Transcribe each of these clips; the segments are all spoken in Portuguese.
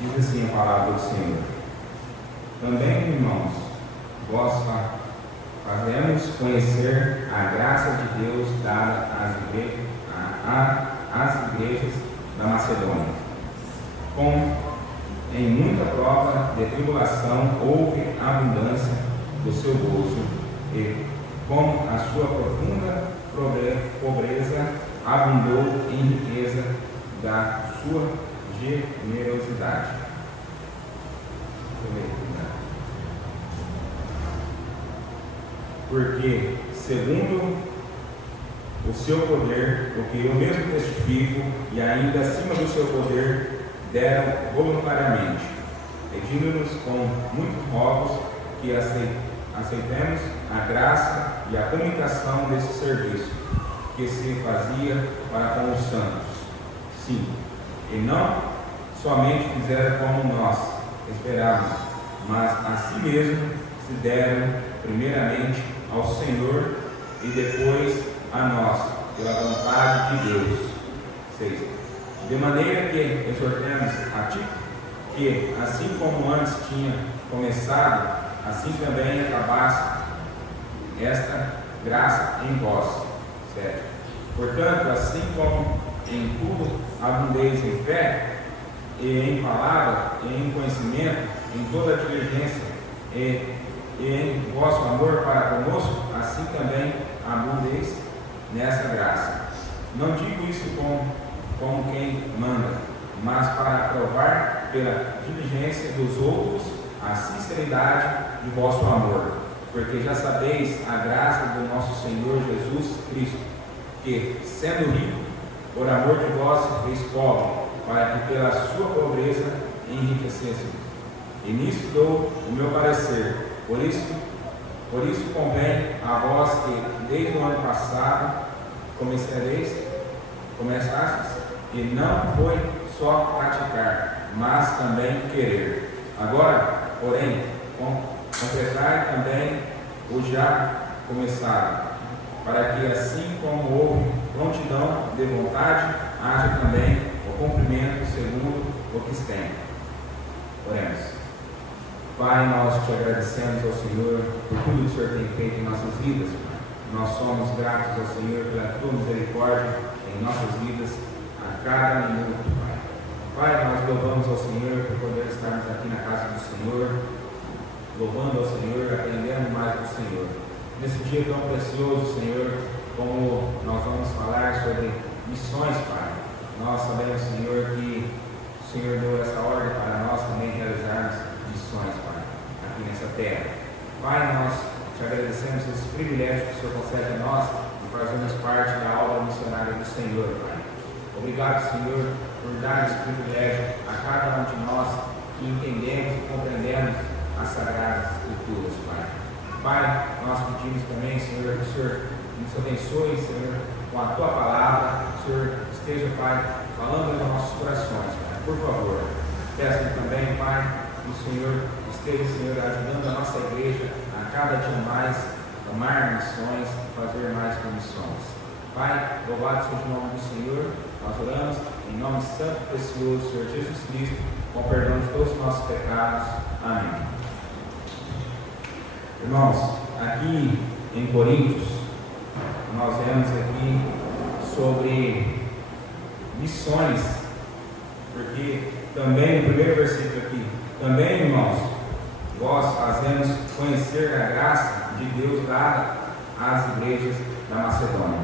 Diz assim a palavra do Senhor: também, irmãos, vós fazemos conhecer a graça de Deus dada às igrejas da Macedônia. Em muita prova de tribulação houve abundância do seu gozo, e como a sua profunda pobreza abundou em riqueza da sua generosidade. Porque, segundo o seu poder, o que eu mesmo testifico, e ainda acima do seu poder, deram voluntariamente, pedindo-nos com muitos rogos que aceitemos a graça e a comunicação desse serviço que se fazia para com os santos. Sim, e não somente fizeram como nós esperávamos, mas a si mesmo se deram primeiramente ao Senhor e depois a nós, pela vontade de Deus. 6. De maneira que exortemos a ti, que assim como antes tinha começado, assim também acabasse esta graça em vós. 7. Portanto, assim como em tudo abundeis em fé, e em palavra, e em conhecimento, em toda diligência, e em vosso amor para conosco, assim também abundeis nessa graça. Não digo isso como quem manda, mas para provar pela diligência dos outros a sinceridade de vosso amor, porque já sabeis a graça do nosso Senhor Jesus Cristo, que, sendo rico, por amor de vós se fez pobre, para que pela sua pobreza enriquecesse. E nisso dou o meu parecer. Por isso convém a vós que desde o ano passado começastes, e não foi só praticar, mas também querer. Agora, porém, completai também o já começado, para que assim como houve prontidão de vontade, haja também o cumprimento segundo o que se tem. Oremos. Pai, nós te agradecemos ao Senhor por tudo que o Senhor tem feito em nossas vidas. Nós somos gratos ao Senhor pela tua misericórdia em nossas vidas a cada minuto, Pai. Pai, nós louvamos ao Senhor por poder estarmos aqui na casa do Senhor, louvando ao Senhor, aprendendo mais do Senhor. Nesse dia tão precioso, Senhor, como nós vamos falar sobre missões, Pai. Nós sabemos, Senhor, que o Senhor deu essa ordem para nós também realizarmos missões, Pai, aqui nessa terra. Pai, nós te agradecemos esse privilégio que o Senhor concede a nós de fazermos parte da obra missionária do Senhor, Pai. Obrigado, Senhor, por dar esse privilégio a cada um de nós que entendemos e compreendemos as Sagradas Escrituras, Pai. Pai, nós pedimos também, Senhor, que o Senhor nos abençoe, Senhor, com a tua palavra. Que o Senhor esteja, Pai, falando nos nossos corações, Pai. Por favor, peço também, Pai, que o Senhor esteja, Senhor, ajudando a nossa igreja a cada dia mais tomar missões e fazer mais missões. Pai, louvado seja o nome do Senhor. Nós oramos em nome santo e precioso do Senhor Jesus Cristo, com perdão de todos os nossos pecados. Amém. Irmãos, aqui em Coríntios, nós vemos aqui sobre missões, porque também, no primeiro versículo aqui, também, irmãos, vós fazemos conhecer a graça de Deus dada às igrejas da Macedônia.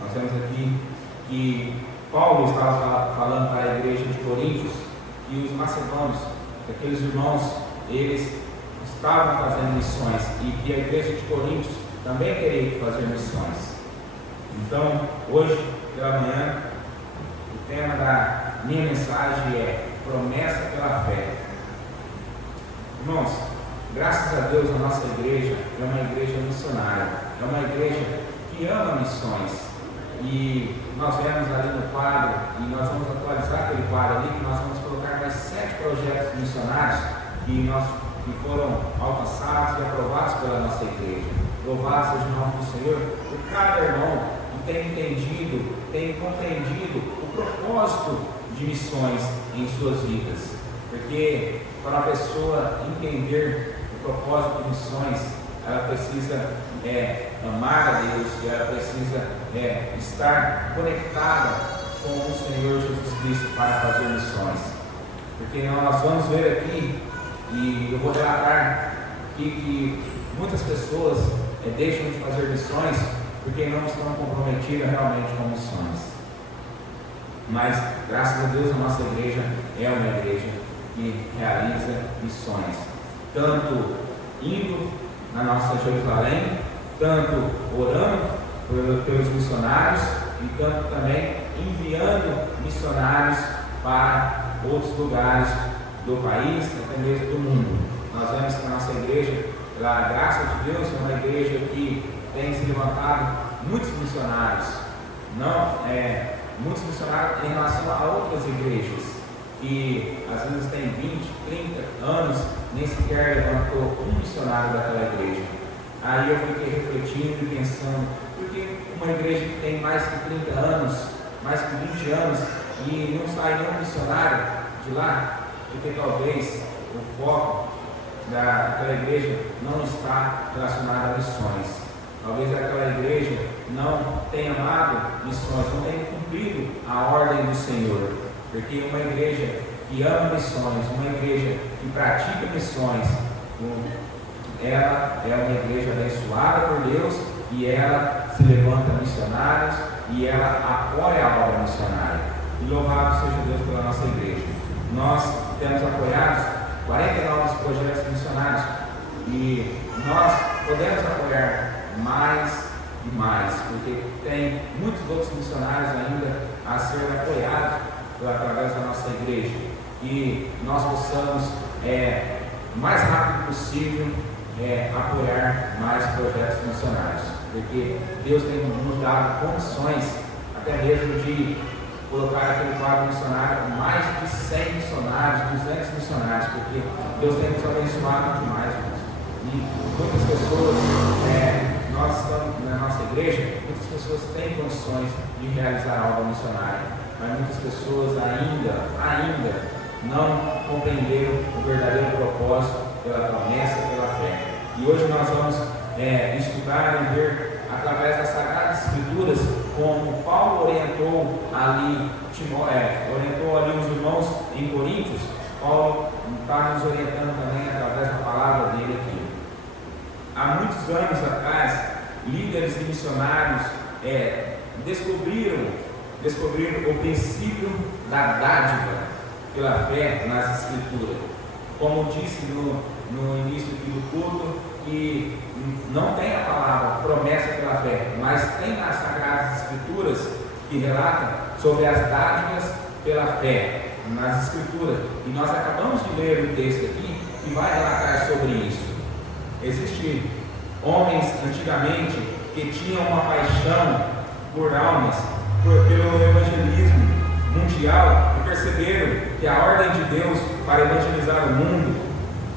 Nós vemos aqui que Paulo estava falando para a igreja de Coríntios que os macedônios, aqueles irmãos, eles estavam fazendo missões e que a igreja de Coríntios também teria que fazer missões. Então, hoje, pela manhã, o tema da minha mensagem é promessa pela fé. Irmãos, graças a Deus a nossa igreja é uma igreja missionária, é uma igreja que ama missões. E nós vemos ali no quadro, e nós vamos atualizar aquele quadro ali, que nós vamos colocar mais 7 projetos missionários que foram alcançados e aprovados pela nossa igreja. Louvado seja o nome do Senhor, por cada irmão que tem entendido, tem compreendido o propósito de missões em suas vidas. porque para a pessoa entender o propósito de missões, ela precisa amar a Deus, e ela precisa estar conectada com o Senhor Jesus Cristo para fazer missões. Porque nós vamos ver aqui, e eu vou relatar aqui que muitas pessoas deixam de fazer missões porque não estão comprometidas realmente com missões. Mas, graças a Deus, a nossa igreja é uma igreja que realiza missões, tanto indo na nossa Jerusalém, tanto orando pelos missionários, e tanto também enviando missionários para outros lugares do país, até mesmo do mundo. Nós vemos que a nossa igreja, pela graça de Deus, é uma igreja que tem se levantado muitos missionários, muitos missionários em relação a outras igrejas, que às vezes tem 20, 30 anos, nem sequer levantou um missionário daquela igreja. Aí eu fiquei refletindo e pensando, por que uma igreja que tem mais que 30 anos, mais que 20 anos, e não sai nenhum missionário de lá? Porque talvez o foco daquela igreja não está relacionado a missões. Talvez aquela igreja não tenha amado missões, não tenha cumprido a ordem do Senhor. Porque uma igreja que ama missões, uma igreja que pratica missões, ela é uma igreja abençoada por Deus, e ela se levanta missionários, e ela apoia a obra missionária. E louvado seja Deus pela nossa igreja. Nós temos apoiado 49 projetos missionários, e nós podemos apoiar mais e mais, porque tem muitos outros missionários ainda a serem apoiados através da nossa igreja, e nós possamos o mais rápido possível apoiar mais projetos missionários, porque Deus tem nos dado condições até mesmo de colocar aquele quadro missionário mais de 100 missionários, 200 missionários, porque Deus tem nos abençoado demais, irmãos. E muitas pessoas, nós estamos na nossa igreja, muitas pessoas têm condições de realizar a obra missionária, mas muitas pessoas ainda não compreenderam o verdadeiro propósito pela promessa, pela fé. E hoje nós vamos estudar e ver através das Sagradas Escrituras como Paulo orientou ali os irmãos em Coríntios. Paulo está nos orientando também através da palavra dele aqui. Há muitos anos atrás, líderes e missionários descobriram o princípio da dádiva pela fé nas Escrituras. Como disse no início aqui do culto, que não tem a palavra promessa pela fé, mas tem nas Sagradas Escrituras que relatam sobre as dádivas pela fé nas Escrituras. E nós acabamos de ler um texto aqui que vai relatar sobre isso. Existem homens antigamente que tinham uma paixão por almas, pelo evangelismo mundial, e perceberam que a ordem de Deus para evangelizar o mundo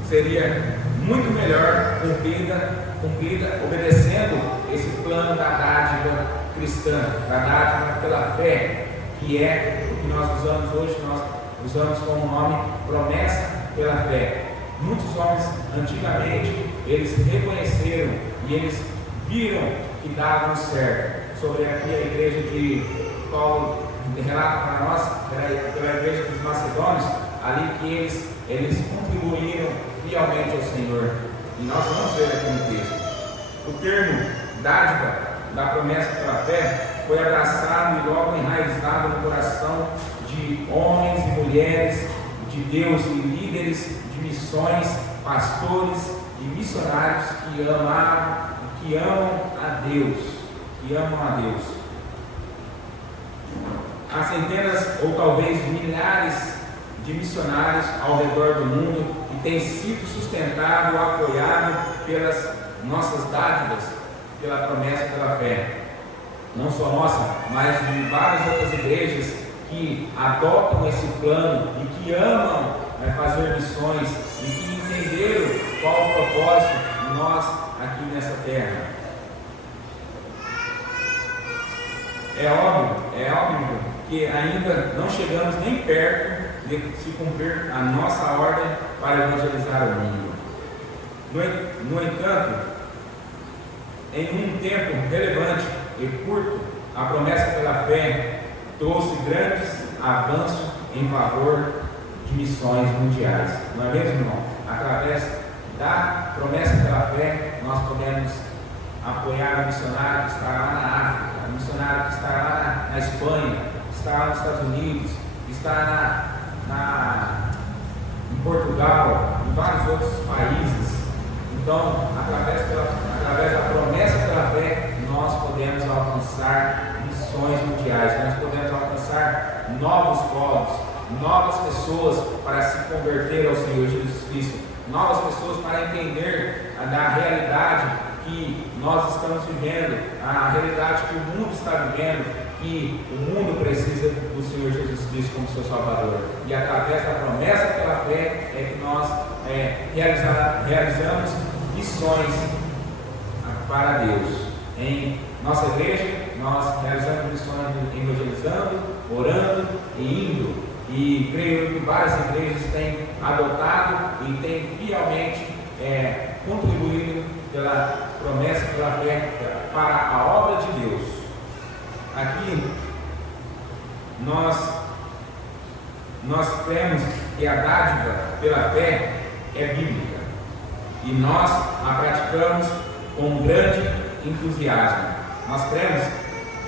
seria muito melhor cumprida obedecendo esse plano da dádiva cristã, da dádiva pela fé, que é o que nós usamos hoje. Nós usamos como nome promessa pela fé. Muitos homens antigamente, eles reconheceram e eles viram que davam certo. Sobre aqui a igreja de Paulo relata para nós, pela igreja dos Macedônios, ali que eles contribuíram fielmente ao Senhor. E nós vamos ver aqui no texto. O termo dádiva da promessa pela fé foi abraçado e logo enraizado no coração de homens e mulheres de Deus e líderes de missões, pastores e missionários que amam a Deus. Há centenas ou talvez milhares de missionários ao redor do mundo e tem sido sustentado, apoiado pelas nossas dádivas, pela promessa e pela fé. Não só nossa, mas de várias outras igrejas que adotam esse plano e que amam fazer missões e que entenderam qual o propósito de nós aqui nessa terra. É óbvio que ainda não chegamos nem perto de se cumprir a nossa ordem para evangelizar o mundo. No entanto, em um tempo relevante e curto, a promessa pela fé trouxe grandes avanços em favor de missões mundiais. Não é mesmo, irmão? Através da promessa pela fé, nós podemos apoiar o missionário que está lá na África, o missionário que está lá na Espanha, que está lá nos Estados Unidos, que está em Portugal, em vários outros países. Então, através da promessa pela fé, nós podemos alcançar missões mundiais, nós podemos alcançar novos povos, novas pessoas para se converter ao Senhor Jesus Cristo, novas pessoas para entender da realidade que nós estamos vivendo, a realidade que o mundo está vivendo, que o mundo precisa do Senhor Jesus Cristo como seu Salvador. E através da promessa pela fé é que nós realizamos missões para Deus. Em nossa igreja, nós realizamos missões evangelizando, orando e indo. E creio que várias igrejas têm adotado e têm fielmente contribuído pela promessa, pela fé, para a obra de Deus. Aqui, nós cremos que a dádiva pela fé é bíblica e nós a praticamos com grande entusiasmo. Nós cremos,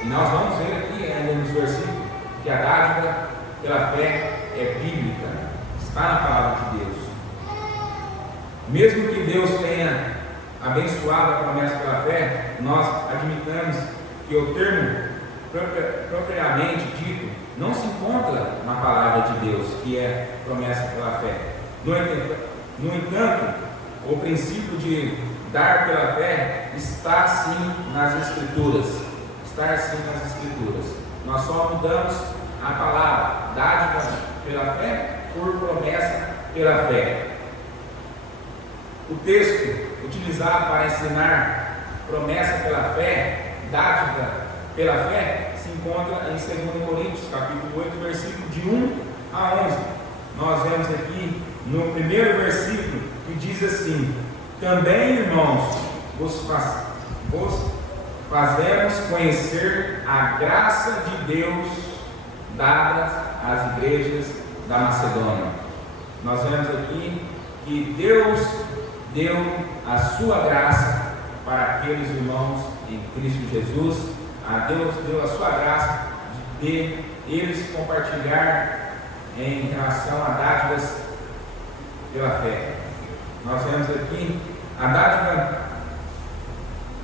e nós vamos ver aqui ainda nos versículos, que a dádiva pela fé é bíblica, está na palavra de Deus. Mesmo que Deus tenha abençoado a promessa pela fé, nós admitamos que o termo propriamente dito não se encontra na palavra de Deus, que é promessa pela fé. No entanto, o princípio de dar pela fé está sim nas Escrituras. Está sim nas Escrituras. Nós só mudamos a palavra dádiva pela fé por promessa pela fé. O texto utilizado para ensinar promessa pela fé, dádiva pela fé, se encontra em 2 Coríntios, capítulo 8, versículo de 1 a 11. Nós vemos aqui no primeiro versículo que diz assim: também, irmãos, vos fazemos conhecer a graça de Deus dada às igrejas da Macedônia. Nós vemos aqui que Deus deu a sua graça para aqueles irmãos em Cristo Jesus. A Deus deu a sua graça de eles compartilhar em relação a dádivas pela fé. Nós vemos aqui a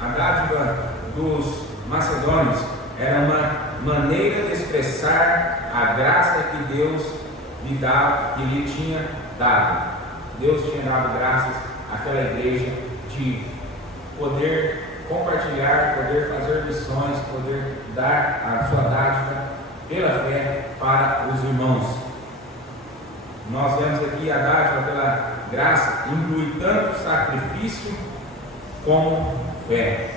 dádiva dos macedônios era uma maneira de expressar a graça que Deus lhe tinha dado. Deus tinha dado graças àquela igreja de poder compartilhar, poder fazer missões, poder dar a sua dádiva pela fé para os irmãos. Nós vemos aqui a dádiva pela graça inclui tanto sacrifício como fé.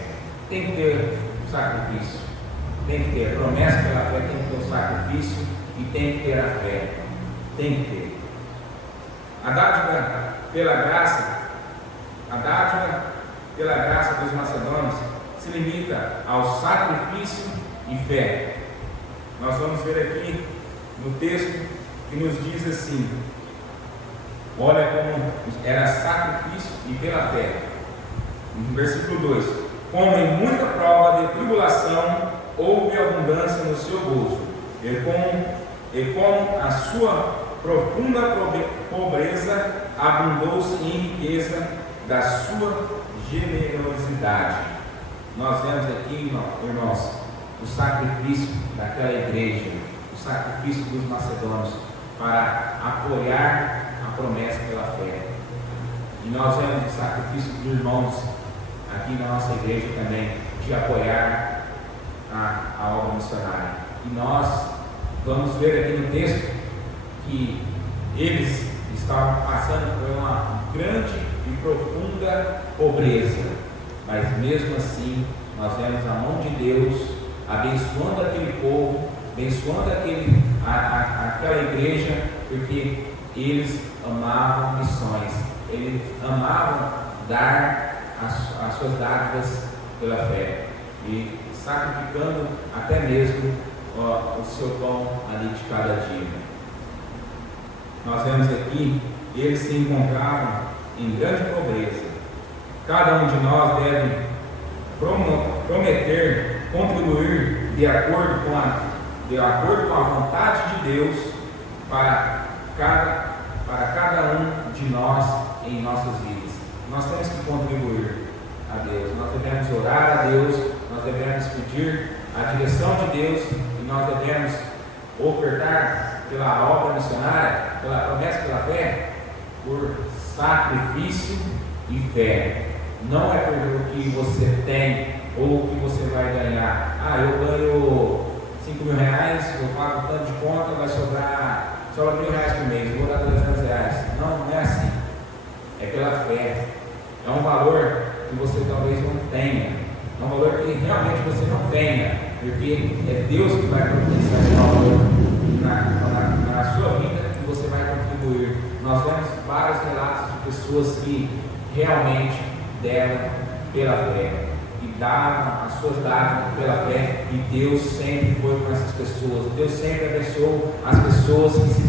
Tem que ter o sacrifício, tem que ter a promessa pela fé, tem que ter o sacrifício e tem que ter a fé. Tem que ter. A dádiva pela graça dos macedônios se limita ao sacrifício e fé. Nós vamos ver aqui no texto que nos diz assim: olha como era sacrifício e pela fé. No versículo 2: como em muita prova de tribulação houve abundância no seu gozo, e com a sua profunda pobreza abundou-se em riqueza da sua generosidade. Nós vemos aqui, irmãos, o sacrifício daquela igreja, o sacrifício dos macedônios para apoiar a promessa pela fé. E nós vemos o sacrifício dos irmãos aqui na nossa igreja também, de apoiar a obra missionária. E nós vamos ver aqui no texto que eles estavam passando por uma grande e profunda pobreza, mas mesmo assim nós vemos a mão de Deus abençoando aquele povo, abençoando aquela igreja porque eles amavam missões, eles amavam dar as suas dádivas pela fé, e sacrificando até mesmo o seu pão ali de cada dia. Nós vemos aqui, eles se encontravam em grande pobreza. Cada um de nós deve prometer contribuir de acordo com a vontade de Deus para cada um de nós em nossas vidas. Nós temos que contribuir a Deus, nós devemos orar a Deus, nós devemos pedir a direção de Deus, e nós devemos ofertar pela obra missionária, pela promessa, pela fé, por sacrifício e fé. Não é pelo que você tem ou o que você vai ganhar. Eu ganho 5 mil reais, eu pago tanto de conta, vai sobra R$1.000 por mês, vou dar R$300. Não é assim. É pela fé. É um valor que você talvez não tenha. É um valor que realmente você não tenha, porque é Deus que vai providenciar esse valor na sua vida, e você vai contribuir. Nós vemos vários relatos de pessoas que realmente deram pela fé e davam as suas dádivas pela fé, e Deus sempre foi com essas pessoas. Deus sempre abençoou as pessoas que se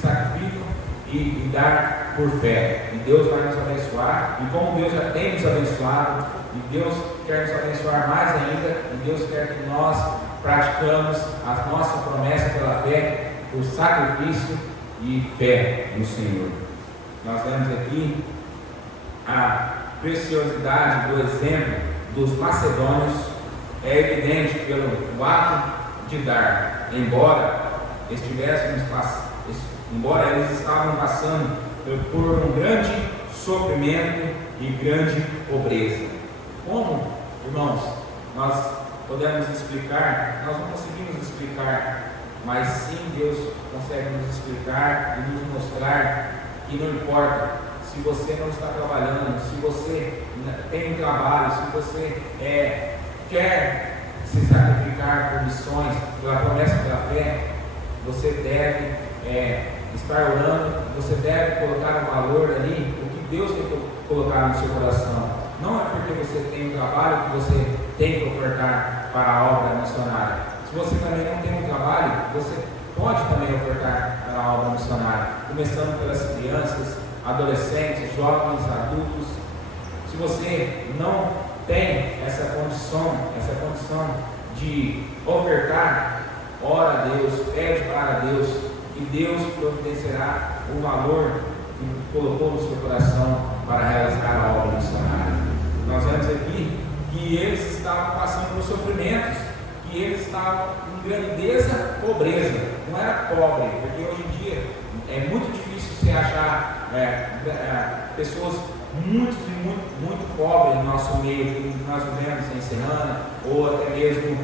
sacrificam e dar por fé, e Deus vai nos abençoar, e como Deus já tem nos abençoado, e Deus quer nos abençoar mais ainda, e Deus quer que nós praticamos a nossa promessa pela fé, por sacrifício e fé no Senhor. Nós vemos aqui a preciosidade do exemplo dos macedônios, é evidente pelo ato de dar, embora eles estavam passando por um grande sofrimento e grande pobreza. Como, irmãos, nós podemos explicar? Nós não conseguimos explicar, mas sim Deus consegue nos explicar e nos mostrar que não importa se você não está trabalhando, se você tem um trabalho, se você quer se sacrificar por missões, pela promessa pela fé, você deve estar orando, você deve colocar um valor ali, o que Deus tem colocado no seu coração. Não é porque você tem um trabalho que você tem que ofertar para a obra missionária. Se você também não tem um trabalho, você pode também ofertar para a obra missionária, começando pelas crianças, adolescentes, jovens, adultos. Se você não tem essa condição de ofertar, ora a Deus, pede para Deus, e Deus providenciará o valor que colocou no seu coração para realizar a obra missionária. Nós vemos aqui que eles estavam passando por sofrimentos, que eles estavam em grandeza, pobreza. Não era pobre, porque hoje em dia é muito difícil você achar pessoas muito pobres no nosso meio, que nós vivemos em Serrana, ou até mesmo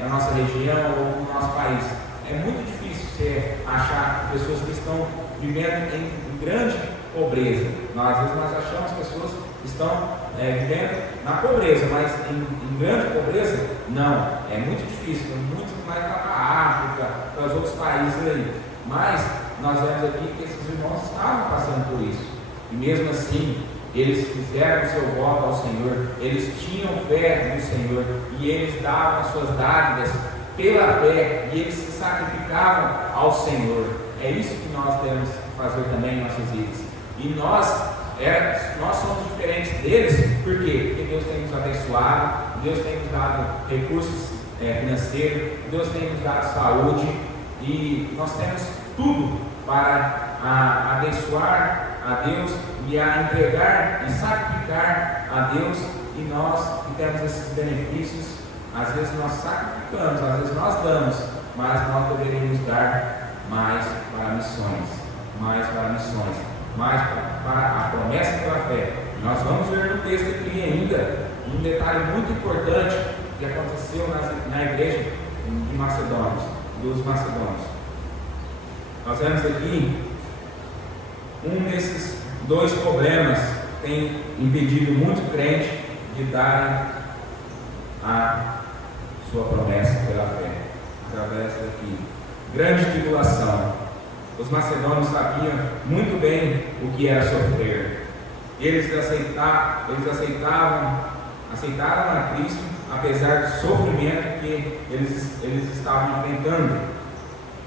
na nossa região ou no nosso país. É muito difícil você achar pessoas que estão vivendo em grande pobreza. Às vezes nós achamos pessoas que estão vivendo na pobreza, mas em grande pobreza, não. É muito difícil, muito mais para a África, para os outros países aí. Mas nós vemos aqui que esses irmãos estavam passando por isso. E mesmo assim, eles fizeram o seu voto ao Senhor, eles tinham fé no Senhor, e eles davam as suas dádivas pela fé, e eles se sacrificavam ao Senhor. É isso que nós temos que fazer também em nossas vidas. E nós somos diferentes deles, por quê? Porque Deus tem nos abençoado, Deus tem nos dado recursos financeiros, Deus tem nos dado saúde, e nós temos tudo para abençoar a Deus e a entregar e sacrificar a Deus, e nós que temos esses benefícios, às vezes nós sacrificamos, às vezes nós damos, mas nós deveríamos dar mais para missões, mais para a promessa pela fé. Nós vamos ver no texto aqui ainda um detalhe muito importante que aconteceu na igreja de Macedônia, dos Macedônios. Nós vemos aqui um desses dois problemas que tem impedido muito crente de darem a sua promessa pela fé, através daqui. Grande tribulação. Os macedônios sabiam muito bem o que era sofrer. Eles aceitaram a Cristo, apesar do sofrimento que eles estavam enfrentando.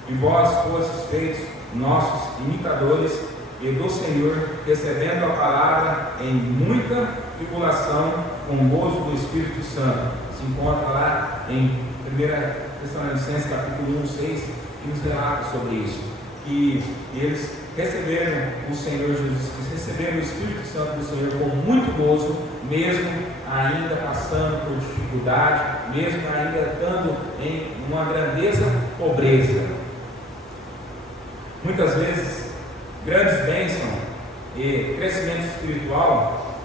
E vós fostes feitos nossos imitadores e do Senhor, recebendo a palavra em muita tribulação, com gozo do Espírito Santo. Se encontra lá em 1 Tessalonicenses capítulo 1, 6, que nos relata sobre isso. Que eles receberam o Senhor Jesus Cristo, receberam o Espírito Santo do Senhor com muito gozo, mesmo ainda passando por dificuldade, mesmo ainda estando em uma grandeza pobreza. Muitas vezes, grandes bênçãos e crescimento espiritual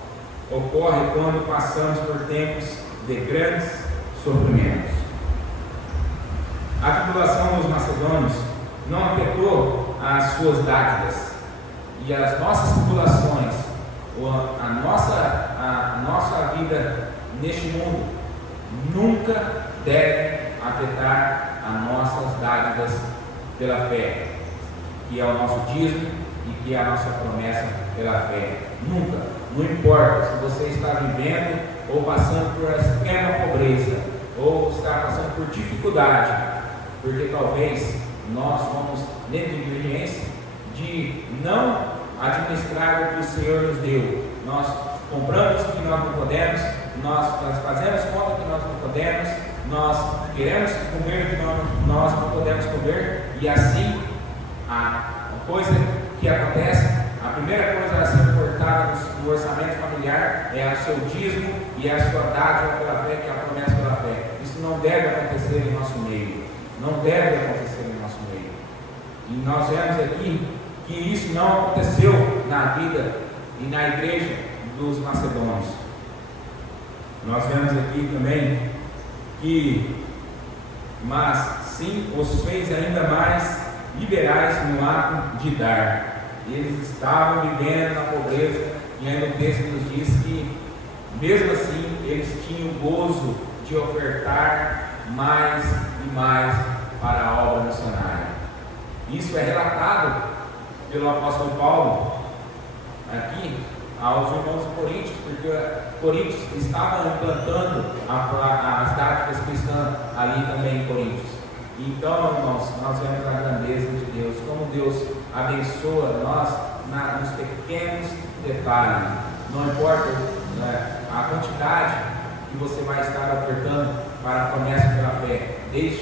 ocorre quando passamos por tempos de grandes sofrimentos. A tribulação dos macedônios não afetou as suas dádivas, e as nossas tribulações, a nossa vida neste mundo, nunca deve afetar as nossas dádivas pela fé, que é o nosso dízimo e que é a nossa promessa pela fé. Nunca, não importa se você está vivendo ou passando por extrema pobreza, ou está passando por dificuldade, porque talvez nós somos negligentes de não administrar o que o Senhor nos deu. Nós compramos o que nós não podemos, nós fazemos conta que nós não podemos, nós queremos comer o que nós não podemos comer, e assim a coisa que acontece, a primeira coisa a ser cortada do orçamento familiar é o seu dízimo e a sua dádiva pela fé, que é a promessa pela fé. Isso não deve acontecer em nosso meio. Não deve acontecer em nosso meio. E nós vemos aqui que isso não aconteceu na vida e na igreja dos macedônios. Nós vemos aqui também que, mas sim, os fez ainda mais liberais no ato de dar. Eles estavam vivendo na pobreza, e ainda o texto nos diz que, mesmo assim, eles tinham o gozo de ofertar mais e mais para a obra missionária. Isso é relatado pelo apóstolo Paulo aqui aos irmãos de Coríntios, porque Coríntios estavam implantando as dádivas cristãs ali também em Coríntios. Então, irmãos, nós vemos a grandeza de Deus, como Deus abençoa nós nos pequenos detalhes. Não importa a quantidade que você vai estar ofertando para a promessa pela fé, desde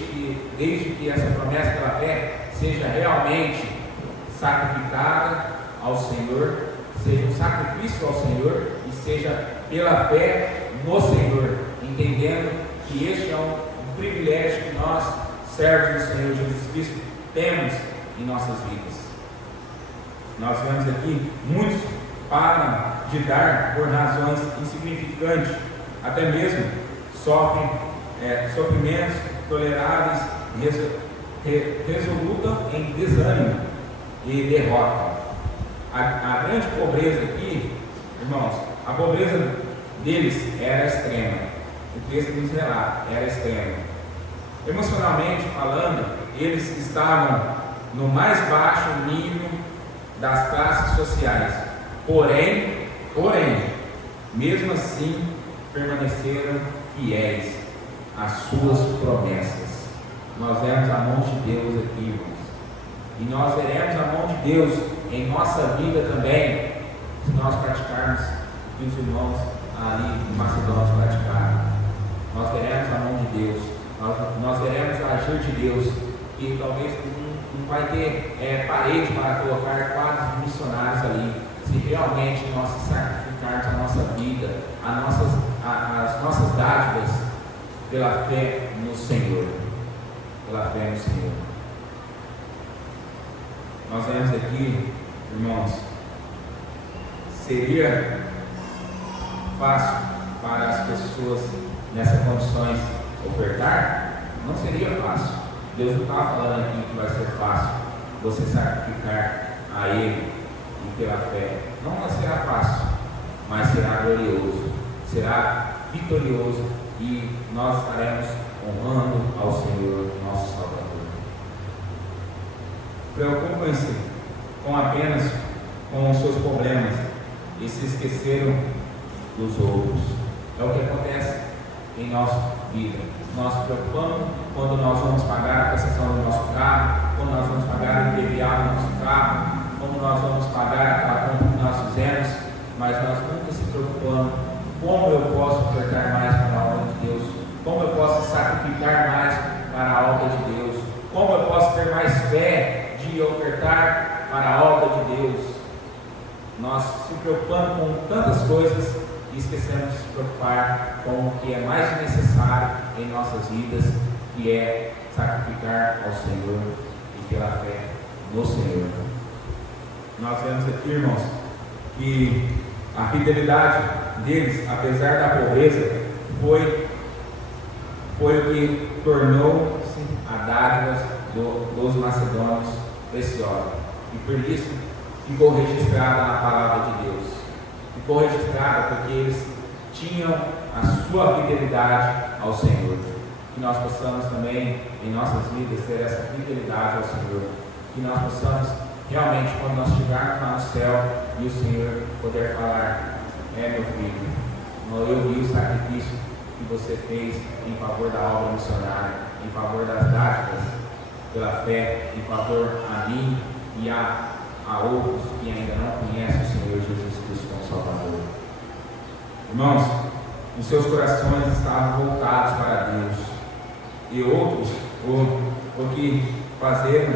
que essa promessa pela fé seja realmente sacrificada ao Senhor, seja um sacrifício ao Senhor e seja pela fé no Senhor, entendendo que este é um privilégio que nós, servos do Senhor Jesus Cristo, temos em nossas vidas. Nós vemos aqui, muitos param de dar por razões insignificantes, até mesmo sofrem sofrimentos toleráveis, resultam em desânimo e derrota. A grande pobreza aqui, irmãos, a pobreza deles era extrema. O texto nos relata, era extrema. Emocionalmente falando, eles estavam no mais baixo nível das classes sociais. Porém, mesmo assim, permaneceram fiéis às suas promessas. Nós vemos a mão de Deus aqui, irmãos. E nós veremos a mão de Deus em nossa vida também, se nós praticarmos o que os irmãos ali em Macedônia praticaram. Nós veremos a mão de Deus. Nós veremos o agir de Deus, que talvez não vai ter parede para colocar quadros missionários ali, se realmente nós sacrificarmos a nossa vida, as nossas dádivas pela fé no Senhor. Pela fé no Senhor. Nós vemos aqui, irmãos, seria fácil para as pessoas nessas condições ofertar? Não seria fácil. Deus não está falando aqui que vai ser fácil você sacrificar a Ele e pela fé. Não será fácil, mas será glorioso, será vitorioso, e nós estaremos honrando ao Senhor, nosso Salvador. Preocupam-se apenas com os seus problemas e se esqueceram dos outros. É o que acontece em nossa vida. Nós nos preocupamos quando nós vamos pagar a prestação do nosso carro, quando nós vamos pagar o IPVA do nosso carro, quando nós vamos pagar a compra que nós fizemos, mas nós nunca se preocupamos como eu posso ofertar mais para a obra de Deus, como eu posso sacrificar mais para a obra de Deus, como eu posso ter mais fé de ofertar para a obra de Deus. Nós se preocupamos com tantas coisas e esquecemos de se preocupar com o que é mais necessário em nossas vidas, que é sacrificar ao Senhor e pela fé no Senhor. Nós vemos aqui, irmãos, que a fidelidade deles, apesar da pobreza, foi o que tornou-se a dádiva dos macedônios preciosa. E por isso ficou registrada na palavra de Deus. Ficou registrada porque eles tinham a sua fidelidade ao Senhor. Que nós possamos também, em nossas vidas, ter essa fidelidade ao Senhor. Que nós possamos, realmente, quando nós estivermos lá no céu e o Senhor poder falar: meu filho, eu vi o sacrifício que você fez em favor da obra missionária, em favor das dádivas pela fé, em favor a mim e a outros que ainda não conhecem o Senhor Jesus Cristo como Salvador. Irmãos, os seus corações estavam voltados para Deus, e outros o que fazeram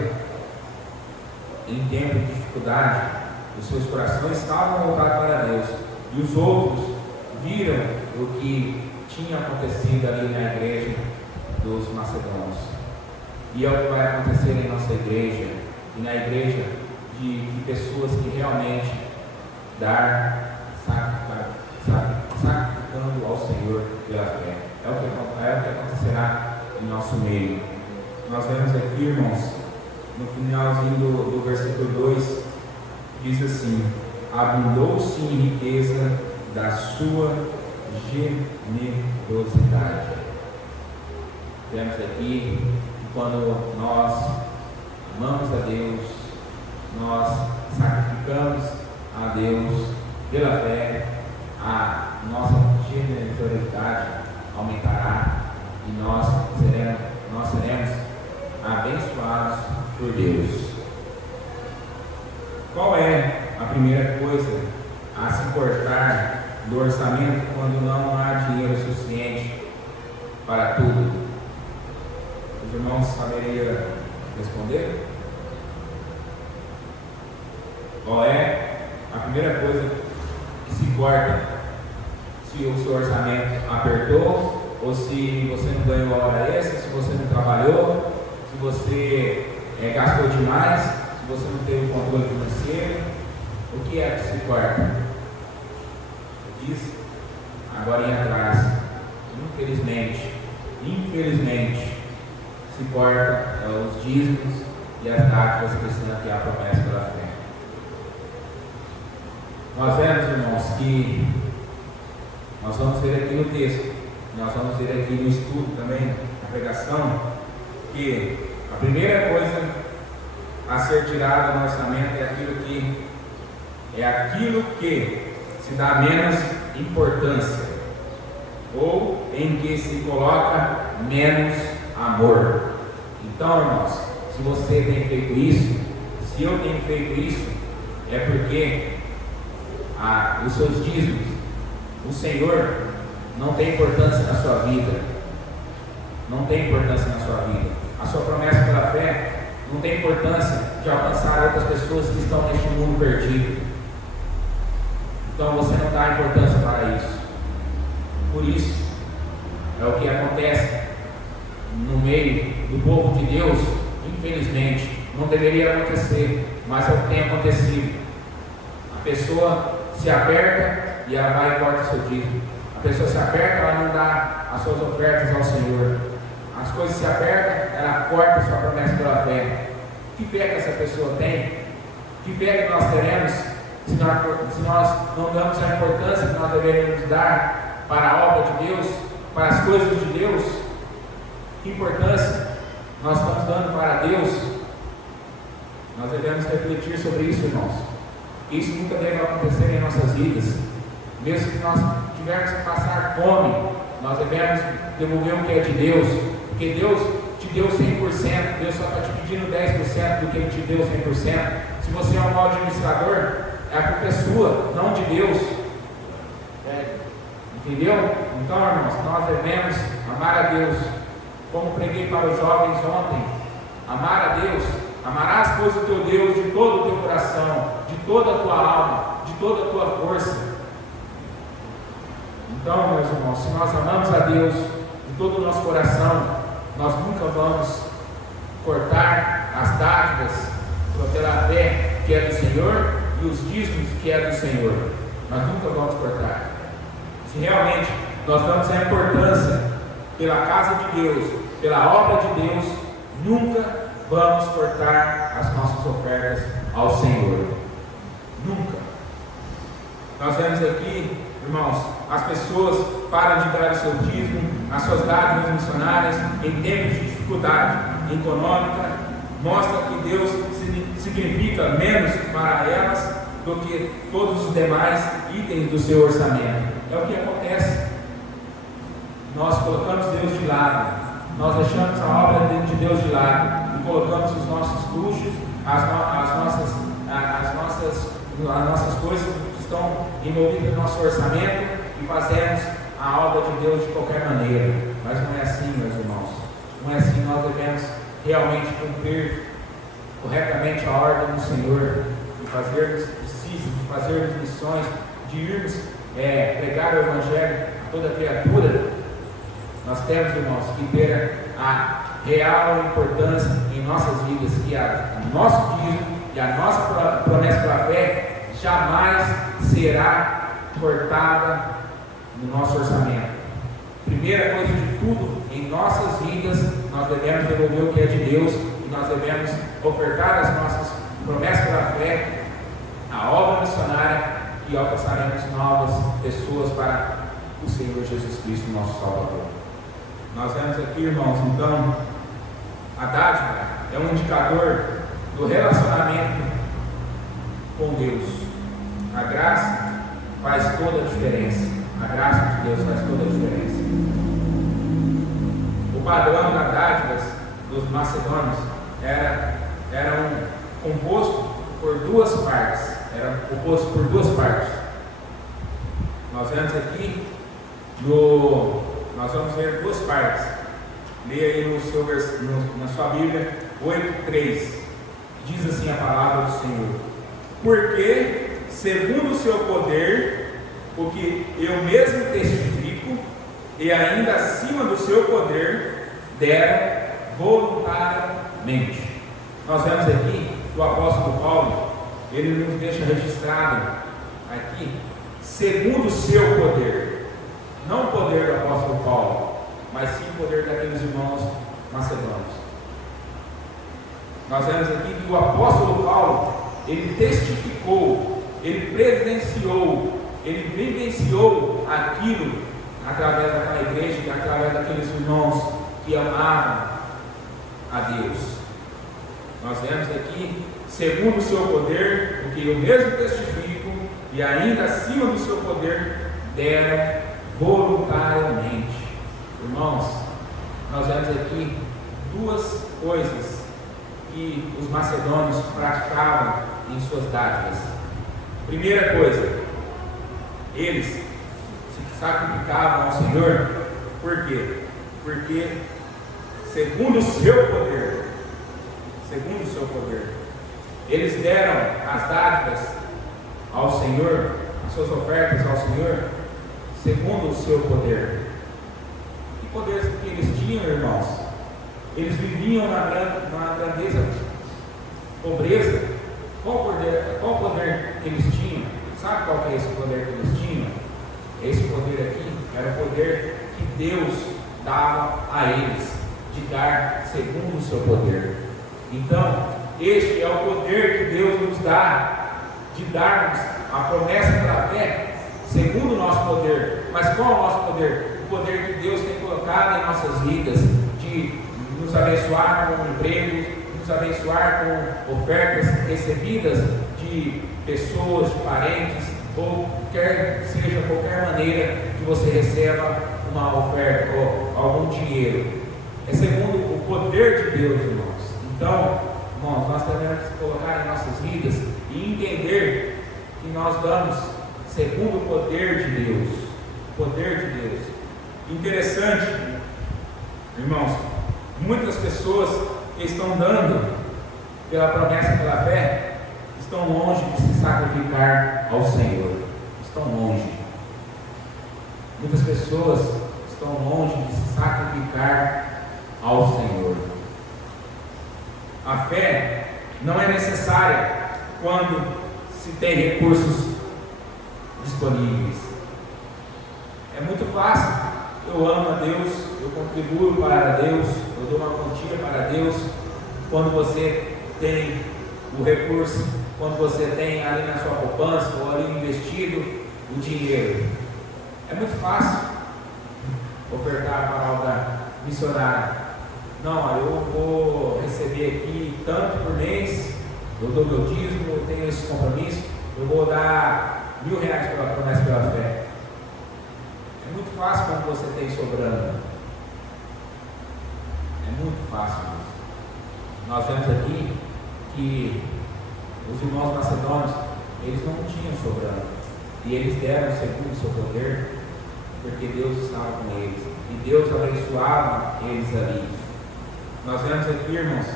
em tempo de dificuldade, os seus corações estavam voltados para Deus, e os outros viram o que tinha acontecido ali na igreja dos macedônios. E é o que vai acontecer em nossa igreja e na igreja de pessoas que realmente sacrificando ao Senhor pela fé. É o que acontecerá em nosso meio. Nós vemos aqui, irmãos, no finalzinho do versículo 2, diz assim: abundou-se em riqueza da sua generosidade. Vemos aqui que quando nós amamos a Deus, nós sacrificamos a Deus pela fé, a nossa generosidade aumentará e nós seremos abençoados por Deus. Qual é a primeira coisa a se cortar do orçamento quando não há dinheiro suficiente para tudo? Os irmãos saberiam responder? Qual é a primeira coisa que se corta se o seu orçamento apertou, ou se você não ganhou a hora extra, se você não trabalhou, se você gastou demais, se você não teve controle financeiro? O que é que se corta? Diz agora em atrás, infelizmente se corta os dízimos e as dádivas cristãs que há promessa pela fé. Nós vemos, irmãos, que nós vamos ver aqui no texto, nós vamos ver aqui no estudo também, na pregação, que a primeira coisa a ser tirada no orçamento é aquilo que se dá menos importância, ou em que se coloca menos amor. Então, irmãos, se você tem feito isso, se eu tenho feito isso, é porque os seus dízimos, o Senhor não tem importância na sua vida, não tem importância na sua vida. A sua promessa pela fé não tem importância de alcançar outras pessoas que estão neste mundo perdido. Então você não dá importância para isso. Por isso, é o que acontece no meio do povo de Deus. Infelizmente, não deveria acontecer, mas é o que tem acontecido. A pessoa se aperta e ela vai e corta seu dízimo. A pessoa se aperta, ela não dá as suas ofertas ao Senhor. As coisas se apertam, ela corta a sua promessa pela fé. Que fé que essa pessoa tem? Que fé que nós teremos se nós não damos a importância que nós deveríamos dar para a obra de Deus, para as coisas de Deus? Que importância nós estamos dando para Deus? Nós devemos refletir sobre isso, irmãos. Isso nunca deve acontecer em nossas vidas. Mesmo que nós tivermos que passar fome, nós devemos devolver o que é de Deus, porque Deus te deu 100%, Deus só está te pedindo 10% do que Ele te deu 100%. Se você é um mau administrador, a culpa é sua, não de Deus. Entendeu? Então, irmãos, nós devemos amar a Deus, como preguei para os jovens ontem. Amar a Deus, amarás pois o teu Deus de todo o teu coração, de toda a tua alma, de toda a tua força. Então, meus irmãos, se nós amamos a Deus de todo o nosso coração, nós nunca vamos cortar as dádivas pela fé que é do Senhor e os dízimos que é do Senhor. Nós nunca vamos cortar. Se realmente nós damos a importância pela casa de Deus, pela obra de Deus, nunca vamos cortar as nossas ofertas ao Senhor. Nunca. Nós vemos aqui, irmãos, as pessoas param de dar o seu dízimo, as suas dádivas missionárias em tempos de dificuldade econômica. Mostra que Deus significa menos para elas do que todos os demais itens do seu orçamento. É o que acontece. Nós colocamos Deus de lado, nós deixamos a obra de Deus de lado e colocamos os nossos luxos, as nossas coisas que estão envolvidas no nosso orçamento e fazemos a obra de Deus de qualquer maneira. Mas não é assim, meus irmãos. Não é assim. Nós devemos realmente cumprir corretamente a ordem do Senhor, de fazermos discípulos, de fazermos missões, de irmos pregar o Evangelho a toda criatura. Nós temos, irmãos, que ter a real importância em nossas vidas, que o nosso dízimo e a nossa promessa pela fé jamais será cortada no nosso orçamento. Primeira coisa de tudo, em nossas vidas, nós devemos devolver o que é de Deus e nós devemos ofertar as nossas promessas pela fé, a obra missionária, e alcançaremos novas pessoas para o Senhor Jesus Cristo, nosso Salvador. Nós vemos aqui, irmãos, então, a dádiva é um indicador do relacionamento com Deus. A graça faz toda a diferença. A graça de Deus faz toda a diferença. O padrão das dádivas dos macedônios era composto por duas partes. Era composto por duas partes. Nós vemos aqui nós vamos ver duas partes. Leia aí na sua Bíblia 8:3. Diz assim a palavra do Senhor: porque segundo o seu poder, o que eu mesmo testifico, e ainda acima do seu poder, deram voluntariamente. Nós vemos aqui que o apóstolo Paulo, ele nos deixa registrado aqui, segundo o seu poder. Não o poder do apóstolo Paulo, mas sim o poder daqueles irmãos macedônios. Nós vemos aqui que o apóstolo Paulo, ele testificou, ele presenciou, ele vivenciou aquilo através daquela igreja, através daqueles irmãos que amavam a Deus. Nós vemos aqui, segundo o seu poder, o que eu mesmo testifico, e ainda acima do seu poder, deram voluntariamente. Irmãos, nós vemos aqui duas coisas que os macedônios praticavam em suas dádivas. Primeira coisa, eles se sacrificavam ao Senhor. Por quê? Porque segundo o seu poder, eles deram as dádivas ao Senhor, as suas ofertas ao Senhor, segundo o seu poder. Que poder que eles tinham, irmãos? Eles viviam na grandeza, pobreza. Qual poder que eles tinham? Sabe qual que é esse poder que eles tinham? Esse poder aqui era o poder que Deus dava a eles, de dar segundo o seu poder. Então, este é o poder que Deus nos dá, de darmos a promessa pela fé, segundo o nosso poder. Mas qual é o nosso poder? O poder que Deus tem colocado em nossas vidas, de nos abençoar com empregos, nos abençoar com ofertas recebidas de pessoas, de parentes, ou quer seja qualquer maneira que você receba uma oferta ou algum dinheiro. É segundo o poder de Deus, irmãos. Então, irmãos, nós devemos colocar em nossas vidas e entender que nós damos segundo o poder de Deus. O poder de Deus. Interessante, irmãos, muitas pessoas que estão dando pela promessa, pela fé, estão longe de se sacrificar ao Senhor. Estão longe. Muitas pessoas estão longe de se sacrificar ao Senhor. A fé não é necessária quando se tem recursos disponíveis. É muito fácil. Eu amo a Deus, eu contribuo para Deus, eu dou uma quantia para Deus. Quando você tem o recurso, quando você tem ali na sua poupança ou ali investido o dinheiro, é muito fácil ofertar para a obra missionária. Não, eu vou receber aqui tanto por mês, eu dou meu dízimo, eu tenho esse compromisso, eu vou dar R$1.000 pela promessa pela fé. É muito fácil quando você tem sobrando. É muito fácil. Nós vemos aqui que os irmãos macedônios, eles não tinham sobrando. E eles deram segundo o seu poder, porque Deus estava com eles. E Deus abençoava eles ali. Nós vemos aqui, irmãos,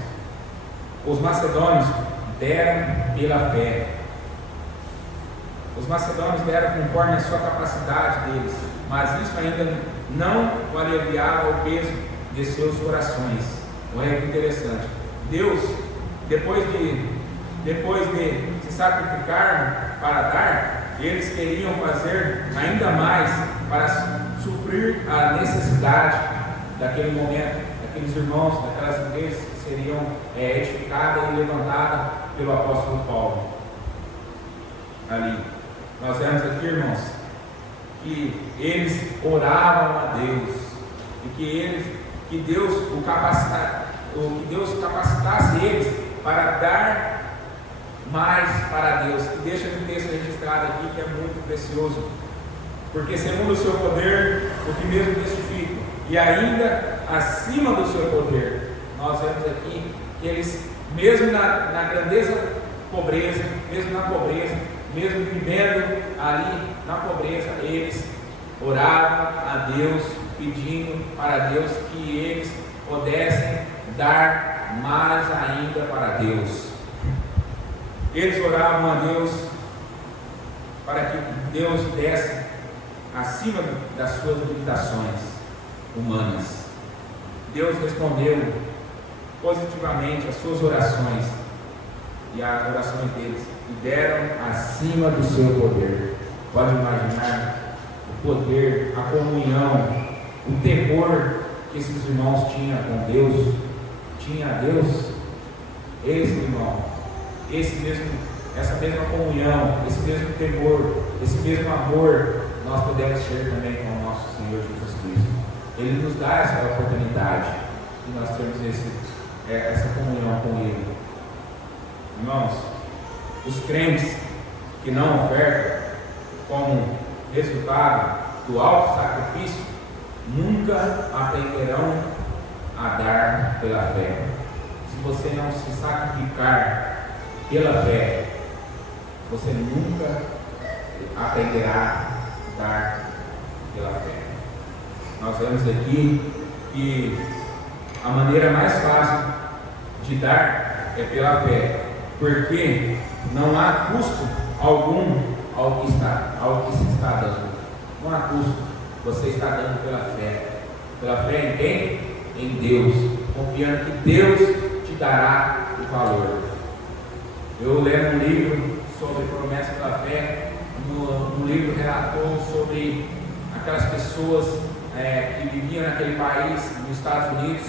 os macedônios deram pela fé. Os macedônios deram conforme a sua capacidade deles, mas isso ainda não aliviava o peso de seus corações. Olha que interessante. Deus, depois de se sacrificar para dar, eles queriam fazer ainda mais para suprir a necessidade daquele momento, daqueles irmãos, daquelas igrejas que seriam edificadas e levantadas pelo apóstolo Paulo. Ali. Nós vemos aqui, irmãos, que eles oravam a Deus e que Deus capacitasse eles para dar mais para Deus. E deixa o texto registrado aqui que é muito precioso, porque segundo o seu poder, o que mesmo testifica, e ainda acima do seu poder, nós vemos aqui que eles, mesmo na grandeza pobreza, mesmo na pobreza, mesmo vivendo ali na pobreza, eles oravam a Deus, pedindo para Deus que eles pudessem dar mais ainda para Deus. Eles oravam a Deus para que Deus desse acima das suas limitações humanas. Deus respondeu positivamente as suas orações e as orações deles, e deram acima do seu poder. Pode imaginar o poder, a comunhão, o temor que esses irmãos tinham com Deus, tinha a Deus. Esse irmão, essa mesma comunhão, esse mesmo temor, esse mesmo amor, nós podemos ter também com o nosso Senhor Jesus Cristo. Ele nos dá essa oportunidade e nós temos essa comunhão com Ele. Irmãos, os crentes que não ofertam como resultado do alto sacrifício nunca aprenderão a dar pela fé. Se você não se sacrificar pela fé, você nunca aprenderá a dar pela fé. Nós vemos aqui que a maneira mais fácil de dar é pela fé, porque não há custo algum ao que se está dando. Não há custo. Você está dando pela fé. Pela fé em quem? Em Deus. Confiando que Deus te dará o valor. Eu lendo um livro sobre promessa da fé. No livro relatou sobre aquelas pessoas que viviam naquele país, nos Estados Unidos.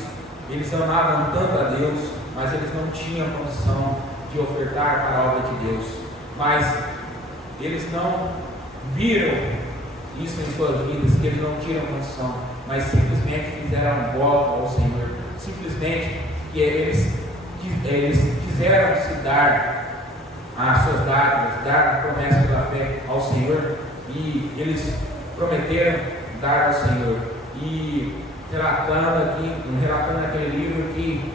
Eles amavam tanto a Deus, mas eles não tinham condição de ofertar para a obra de Deus. Mas eles não viram isso em suas vidas, que eles não tinham condição, mas simplesmente fizeram um voto ao Senhor, simplesmente que eles eles quiseram se dar as suas dádivas, dar a promessa pela fé ao Senhor, e eles prometeram dar ao Senhor. E relatando naquele livro que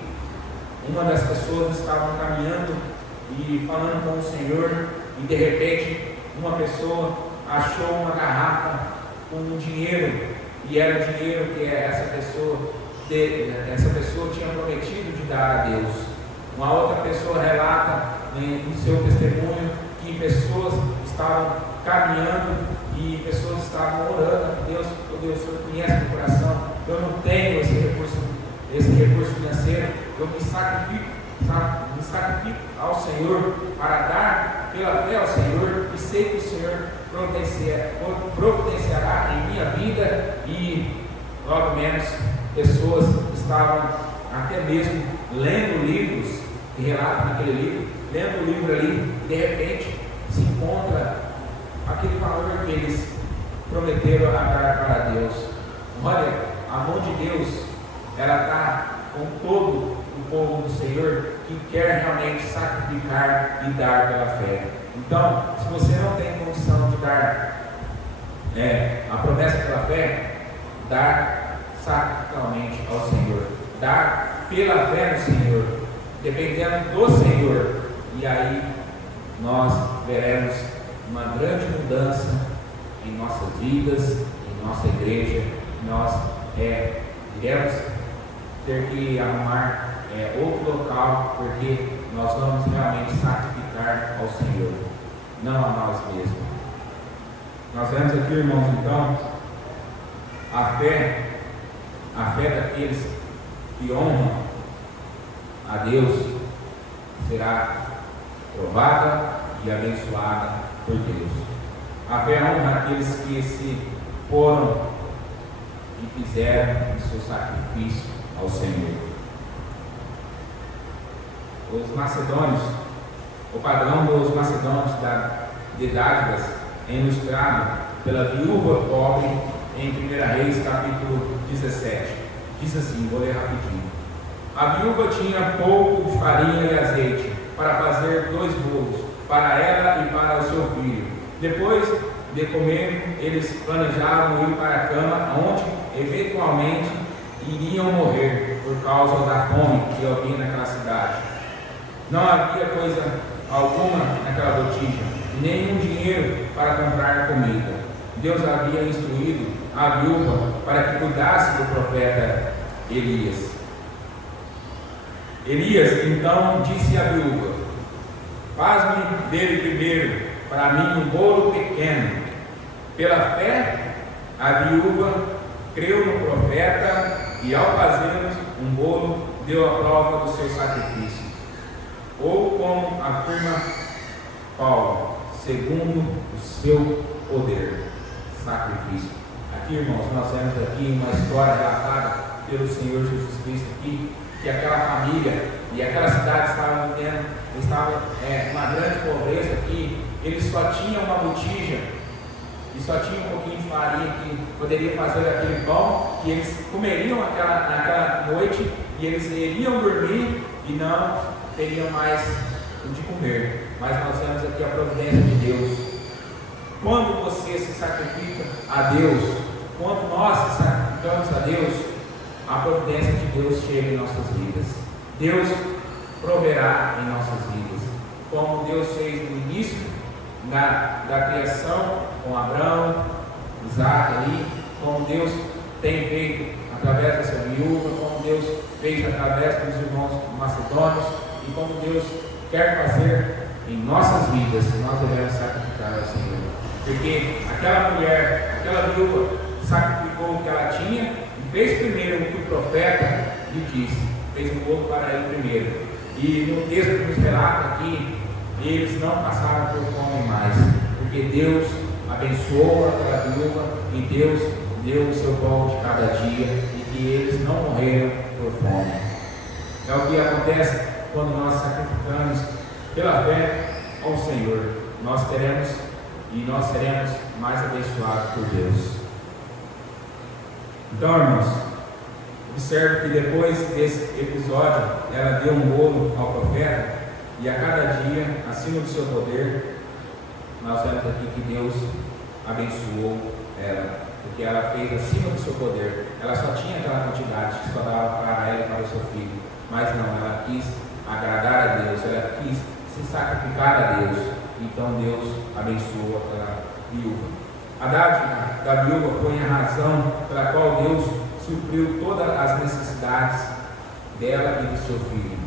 uma das pessoas estava caminhando e falando com o Senhor, e de repente uma pessoa achou uma garrafa com um dinheiro, e era o dinheiro que essa pessoa tinha prometido de dar a Deus. Uma outra pessoa relata em seu testemunho que pessoas estavam caminhando e pessoas estavam orando: Deus, o Senhor conhece meu coração, eu não tenho esse recurso financeiro, eu me sacrifico ao Senhor para dar pela fé ao Senhor, e sei que o Senhor providenciará em minha vida. E logo menos pessoas estavam até mesmo lendo livros que relatam naquele livro, lendo o livro ali, e de repente se encontra aquele valor que eles prometeram a dar para Deus. Olha, a mão de Deus, ela está com todo o povo do Senhor que quer realmente sacrificar e dar pela fé. Então, se você não tem condição de dar a promessa pela fé, dar sacrificalmente ao Senhor, dar pela fé no Senhor, dependendo do Senhor, e aí nós veremos uma grande mudança em nossas vidas, em nossa igreja. Nós iremos ter que arrumar outro local, porque nós vamos realmente sacrificar ao Senhor, não a nós mesmos. Nós vemos aqui, irmãos, então, a fé daqueles que honram a Deus será provada e abençoada por Deus. A fé honra aqueles que se foram e fizeram o seu sacrifício ao Senhor. Os macedônios, o padrão dos macedônios de dádivas é ilustrado pela viúva pobre em 1 Reis capítulo 17. Diz assim, vou ler rapidinho: a viúva tinha pouco de farinha e azeite para fazer 2 bolos, para ela e para o seu filho. Depois de comer, eles planejavam ir para a cama, onde eventualmente iriam morrer por causa da fome que havia naquela cidade. Não havia coisa alguma naquela botija, nenhum dinheiro para comprar comida. Deus havia instruído a viúva para que cuidasse do profeta Elias. Elias então disse à viúva: faz-me dele primeiro para mim um bolo pequeno. Pela fé, a viúva creu no profeta e, ao fazermos um bolo, deu a prova do seu sacrifício. Ou, como afirma Paulo, segundo o seu poder, sacrifício. Aqui, irmãos, nós vemos aqui uma história relatada pelo Senhor Jesus Cristo aqui, que aquela família e aquela cidade estavam uma grande pobreza, que eles só tinham uma botija e só tinha um pouquinho de farinha que poderia fazer aquele pão, e eles comeriam naquela noite, e eles iriam dormir e não teriam mais o de comer. Mas nós vemos aqui a providência de Deus. Quando você se sacrifica a Deus, quando nós se sacrificamos a Deus, a providência de Deus chega em nossas vidas. Deus proverá em nossas vidas, como Deus fez no início da criação com Abraão, Isaac ali, como Deus tem feito através dessa viúva, como Deus fez através dos irmãos macedônios, e como Deus quer fazer em nossas vidas. Nós devemos sacrificar ao Senhor, porque aquela mulher, aquela viúva, sacrificou o que ela tinha e fez primeiro o que o profeta lhe disse, fez um bolo para ele primeiro. E no texto que nos relata aqui, eles não passaram por fome mais, porque Deus abençoou aquela viúva e Deus deu o seu pão de cada dia, e que eles não morreram por fome. É o que acontece quando nós sacrificamos pela fé ao Senhor. Nós teremos e nós seremos mais abençoados por Deus. Então, irmãos, Observe que depois desse episódio, ela deu um bolo ao profeta, e a cada dia, acima do seu poder, nós vemos aqui que Deus abençoou ela, porque ela fez acima do seu poder. Ela só tinha aquela quantidade que só dava para ela e para o seu filho, mas não, ela quis agradar a Deus, ela quis se sacrificar a Deus. Então Deus abençoou aquela viúva. A dádiva da viúva foi a razão pela qual Deus supriu todas as necessidades dela e do seu filho.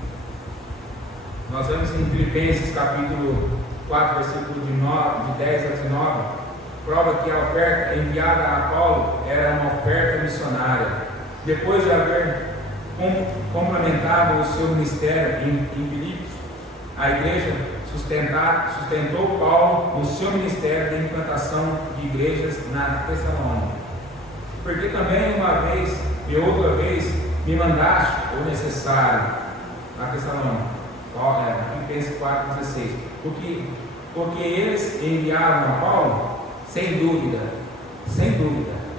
Nós vemos em Filipenses capítulo 4, versículo de 10 a 19, prova que a oferta enviada a Paulo era uma oferta missionária. Depois de haver complementado o seu ministério em Filipos, a igreja sustentou Paulo no seu ministério de implantação de igrejas na Tessalônica. Porque também uma vez e outra vez me mandaste o necessário na Tessalônica. Filipenses 4,16. Porque eles enviaram a Paulo, sem dúvida,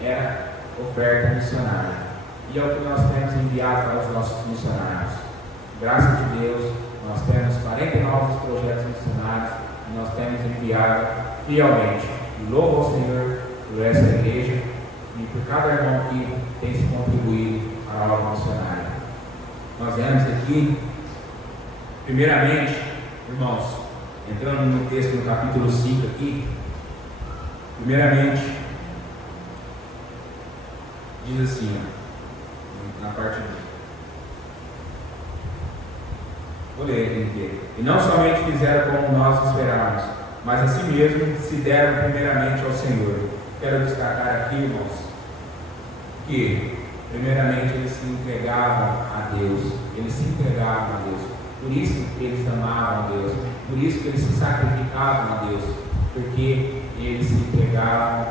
era oferta missionária. E é o que nós temos enviado para os nossos missionários. Graças a Deus, nós temos 49 projetos missionários e nós temos enviado fielmente. Louvo ao Senhor por essa igreja e por cada irmão que tem se contribuído para a obra missionária. Nós vemos aqui, primeiramente, irmãos, entrando no texto no capítulo 5 aqui, primeiramente, diz assim, na parte B. Vou ler aqui inteiro. E não somente fizeram como nós esperávamos, mas assim mesmo se deram primeiramente ao Senhor. Quero destacar aqui, irmãos, que primeiramente eles se entregavam a Deus. Eles se entregavam a Deus. Por isso que eles amavam a Deus. Por isso que eles se sacrificavam a Deus. Porque eles se entregavam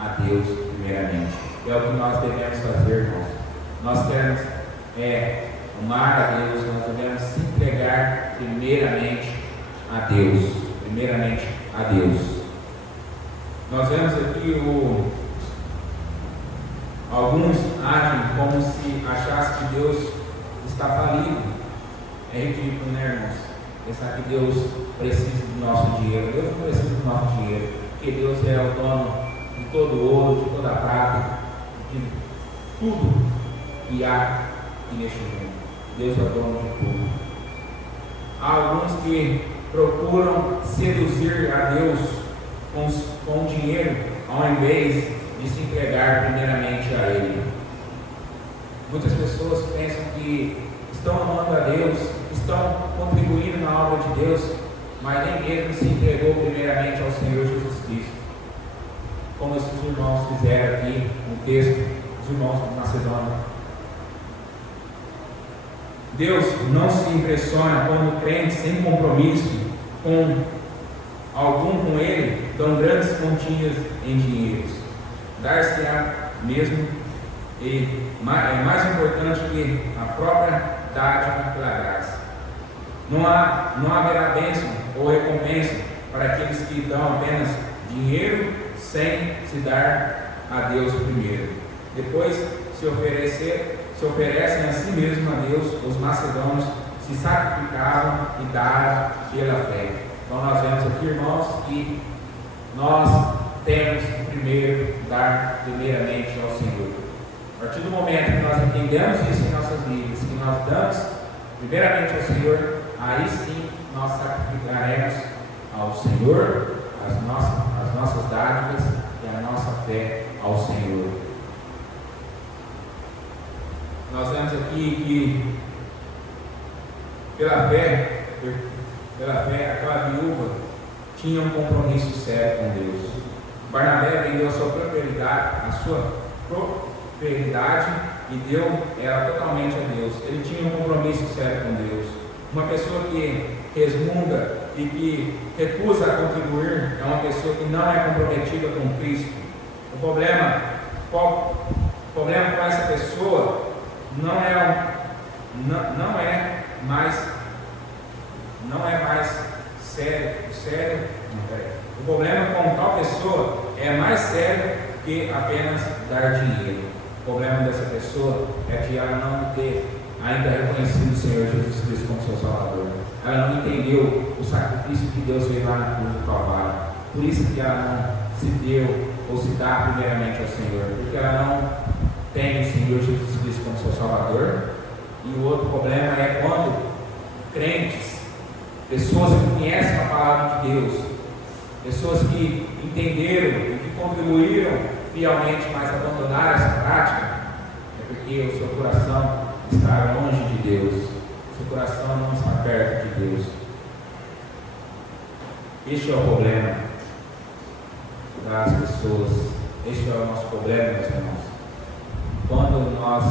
a Deus primeiramente. É o que nós devemos fazer, irmãos. Nós queremos amar a Deus, nós devemos se entregar primeiramente a Deus. Primeiramente a Deus. Nós vemos aqui alguns agem como se achassem que Deus está falido. É ridículo, né, irmãos? Pensar que Deus precisa do nosso dinheiro. Deus não precisa do nosso dinheiro, porque Deus é o dono de todo o ouro, de toda a prata, de tudo que há aqui neste mundo. Deus é o dono de tudo. Há alguns que procuram seduzir a Deus com dinheiro, ao invés de se entregar primeiramente a Ele. Muitas pessoas pensam que estão amando a Deus, estão contribuindo na obra de Deus, mas nem mesmo se entregou primeiramente ao Senhor Jesus Cristo, como esses irmãos fizeram aqui no texto, os irmãos de Macedônia. Deus não se impressiona quando crentes sem compromisso com Ele dão grandes quantias em dinheiros. Dar-se-á mesmo é mais importante que a própria dádiva pela graça. Não haverá bênção ou recompensa para aqueles que dão apenas dinheiro sem se dar a Deus primeiro. Depois se oferecem a si mesmo a Deus. Os macedônios se sacrificavam e daram pela fé. Então nós vemos aqui, irmãos, que nós temos que primeiro dar primeiramente ao Senhor. A partir do momento que nós entendemos isso em nossas vidas, que nós damos primeiramente ao Senhor, aí sim nós sacrificaremos ao Senhor as nossas dádivas e a nossa fé ao Senhor. Nós vemos aqui que pela fé, aquela viúva tinha um compromisso sério com Deus. Barnabé vendeu a sua prosperidade e deu ela totalmente a Deus. Ele tinha um compromisso sério com Deus. Uma pessoa que resmunga e que recusa a contribuir é uma pessoa que não é comprometida com Cristo. O problema com essa pessoa não é mais sério. O problema com tal pessoa é mais sério que apenas dar dinheiro. O problema dessa pessoa é que ela não ter ainda reconhecido o Senhor Jesus Cristo como seu Salvador. Ela não entendeu o sacrifício que Deus fez lá na cruz do Calvário. Por isso que ela não se deu ou se dá primeiramente ao Senhor, porque ela não tem o Senhor Jesus Cristo como seu Salvador. E o outro problema é quando crentes, pessoas que conhecem a palavra de Deus, pessoas que entenderam e que contribuíram fielmente, mas abandonaram essa prática, é porque o seu coração está longe de Deus, o seu coração não está perto de Deus. Este é o problema das pessoas, este é o nosso problema, meus irmãos. Quando nós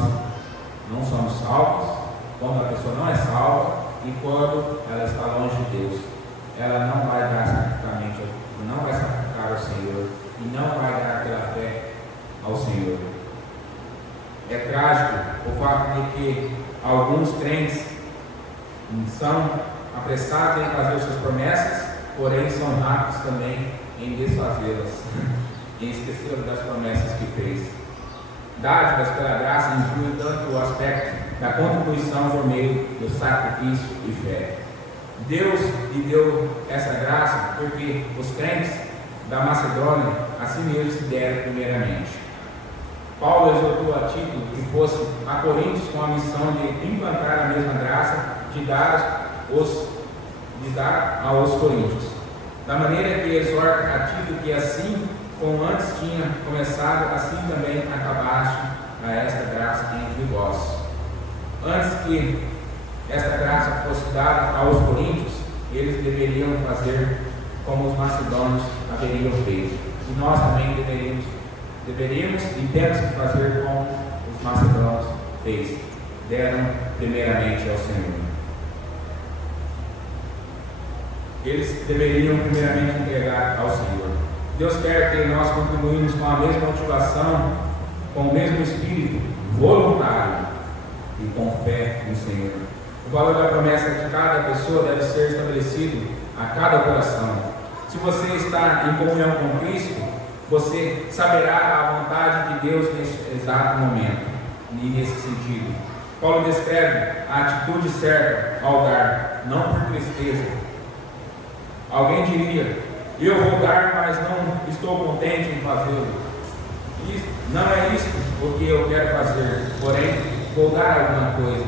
não somos salvos, quando a pessoa não é salva e quando ela está longe de Deus, ela não vai dar sacrificamente, não vai sacrificar ao Senhor e não vai dar pela fé ao Senhor. É trágico o fato de que alguns crentes são apressados em fazer suas promessas, porém são rápidos também em desfazê-las, em esquecer das promessas que fez. Dádivas pela graça inclui tanto o aspecto da contribuição por meio do sacrifício e fé. Deus lhe deu essa graça porque os crentes da Macedônia a si mesmos se deram primeiramente. Paulo exortou a Tito que fosse a Coríntios com a missão de implantar a mesma graça de dar aos coríntios. Da maneira que exorta a Tito que assim como antes tinha começado, assim também acabaste a esta graça entre vós. Antes que esta graça fosse dada aos coríntios, eles deveriam fazer como os macedônios haveriam feito. E nós também deveríamos e temos que fazer como os macedônios fez. Deram primeiramente ao Senhor. Eles deveriam primeiramente entregar ao Senhor. Deus quer que nós contribuímos com a mesma motivação, com o mesmo espírito voluntário e com fé no Senhor. O valor da promessa de cada pessoa deve ser estabelecido a cada coração. Se você está em comunhão com Cristo, você saberá a vontade de Deus nesse exato momento e nesse sentido. Paulo descreve a atitude certa ao dar, não por tristeza. Alguém diria: eu vou dar, mas não estou contente em fazê-lo. Não é isso o que eu quero fazer, porém vou dar alguma coisa.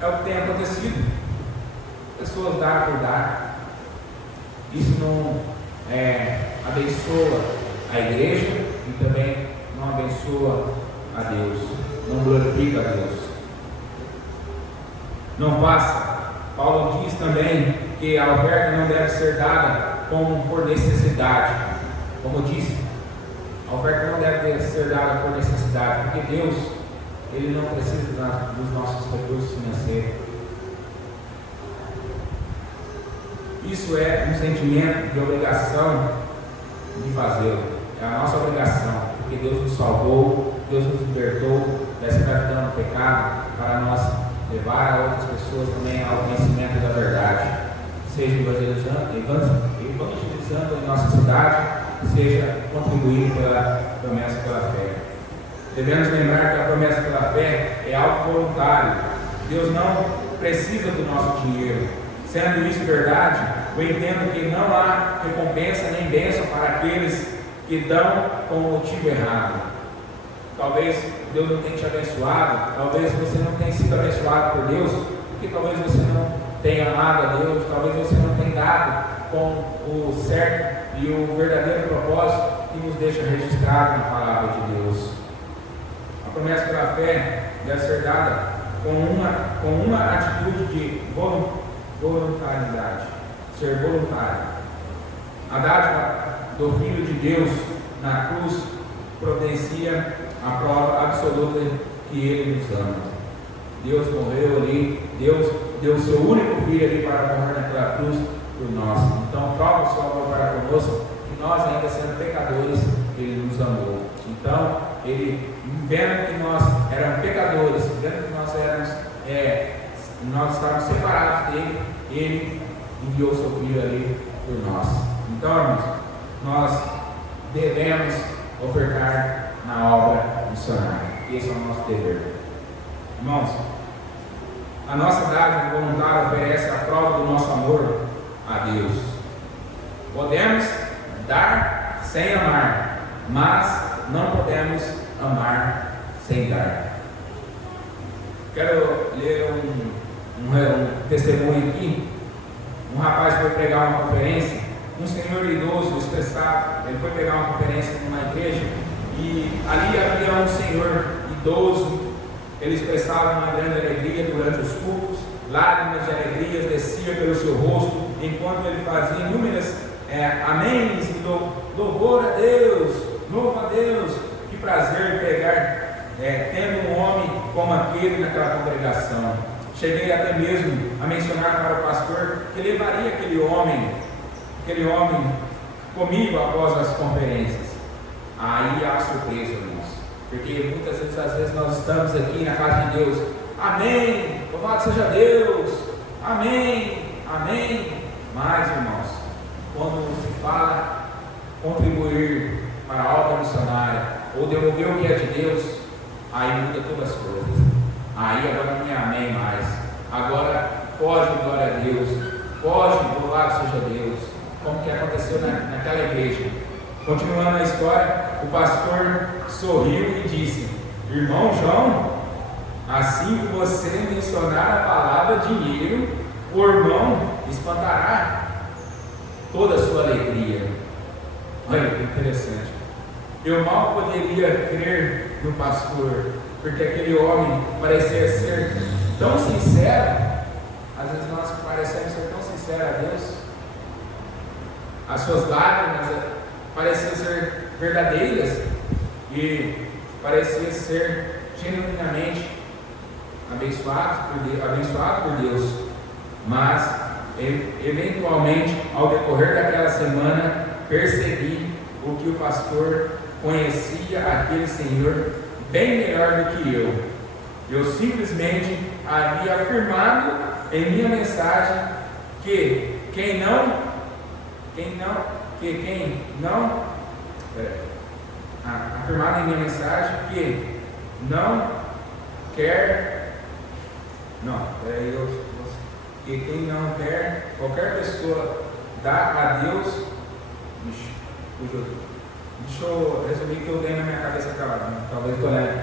É o que tem acontecido. Pessoas dão por dar. Isso não abençoa a igreja e também não abençoa a Deus, não glorifica a Deus. Não faça. Paulo diz também que a oferta não deve ser dada como por necessidade. Como disse, a oferta não deve ser dada por necessidade, porque Deus, Ele não precisa dos nossos recursos financeiros. Isso é um sentimento de obrigação de fazê-lo. É a nossa obrigação, porque Deus nos salvou, Deus nos libertou dessa escravidão do pecado, para nós levar a outras pessoas também ao conhecimento da verdade, seja evangelizando em nossa cidade, seja contribuindo pela promessa pela fé. Devemos lembrar que a promessa pela fé é algo voluntário. Deus não precisa do nosso dinheiro. Sendo isso verdade, eu entendo que não há recompensa nem bênção para aqueles que dão com o motivo errado. Talvez Deus não tenha te abençoado, talvez você não tenha sido abençoado por Deus, porque talvez você não tenha amado a Deus, talvez você não tenha dado com o certo e o verdadeiro propósito que nos deixa registrado na palavra de Deus. A promessa pela fé deve ser dada com uma atitude de voluntariedade, ser voluntário. A dádiva do Filho de Deus na cruz providencia a prova absoluta que Ele nos ama. Deus morreu ali, Deus deu o seu único Filho ali para morrer naquela cruz por nós. Então, prova o seu amor para conosco, que nós, ainda sendo pecadores, Ele nos amou. Então, Ele, vendo que nós éramos pecadores, vendo que nós estávamos separados dele, Ele enviou o seu Filho ali por nós. Então, irmãos, nós devemos ofertar na obra missionária. esse é o nosso dever. Irmãos, a nossa dádiva voluntária oferece a prova do nosso amor a Deus. Podemos dar sem amar, mas não podemos amar sem dar. Quero ler um testemunho aqui. Um rapaz foi pregar uma conferência, um senhor idoso, estressado, ele foi pegar uma conferência numa igreja e ali havia um senhor idoso. Ele expressava uma grande alegria durante os cultos, lágrimas de alegria desciam pelo seu rosto, enquanto ele fazia inúmeras améns e louvor a Deus, louva a Deus. Que prazer pegar, tendo um homem como aquele naquela congregação. Cheguei até mesmo a mencionar para o pastor que levaria aquele homem comigo após as conferências. Aí há surpresa, irmãos, porque muitas vezes nós estamos aqui na casa de Deus, amém, louvado seja Deus, amém, amém. Mas, irmãos, quando se fala contribuir para a obra missionária ou devolver o que é de Deus, aí muda todas as coisas. Aí agora não é amém mais. Agora pode glória a Deus, pode louvado seja Deus, como que aconteceu naquela igreja. Continuando a história, o pastor sorriu e disse: irmão João, assim que você mencionar a palavra dinheiro, o irmão espantará toda a sua alegria. Olha que interessante. Eu mal poderia crer no pastor, porque aquele homem parecia ser tão sincero. Às vezes nós parecemos ser tão sinceros a Deus. As suas lágrimas pareciam ser verdadeiras e pareciam ser genuinamente abençoado por Deus. Mas eventualmente, ao decorrer daquela semana, percebi o que o pastor conhecia aquele senhor bem melhor do que eu. Eu simplesmente havia afirmado em minha mensagem que quem não quer, qualquer pessoa dá a Deus. Deixa eu resumir que eu tenho na minha cabeça aquela, talvez eu leve.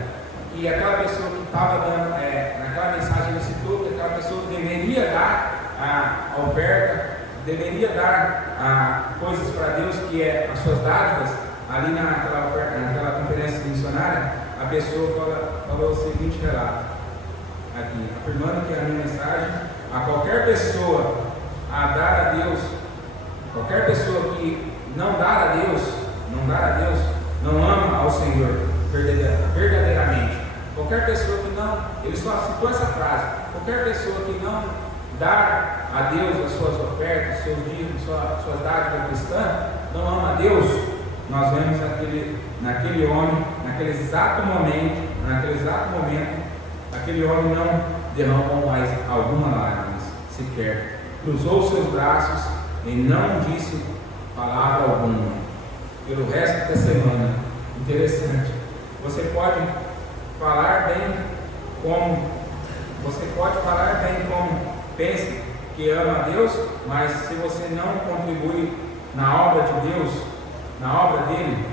E aquela pessoa que estava dando, naquela mensagem ele citou que aquela pessoa deveria dar a oferta, deveria dar coisas para Deus, que é as suas dádivas. Ali naquela conferência missionária, a pessoa falou o seguinte relato aqui, afirmando que a minha mensagem, a qualquer pessoa a dar a Deus, qualquer pessoa que não dar a Deus, não ama ao Senhor verdadeiramente. Qualquer pessoa que não, ele só citou essa frase, qualquer pessoa que não dá a Deus as suas ofertas, seus dízimos, suas dádivas cristãs, não ama a Deus. Nós vemos naquele homem, naquele exato momento, aquele homem não derramou mais alguma lágrima sequer, cruzou seus braços e não disse palavra alguma pelo resto da semana. Interessante. Você pode falar bem como pensa que ama a Deus, mas se você não contribui na obra de Deus, na obra dele,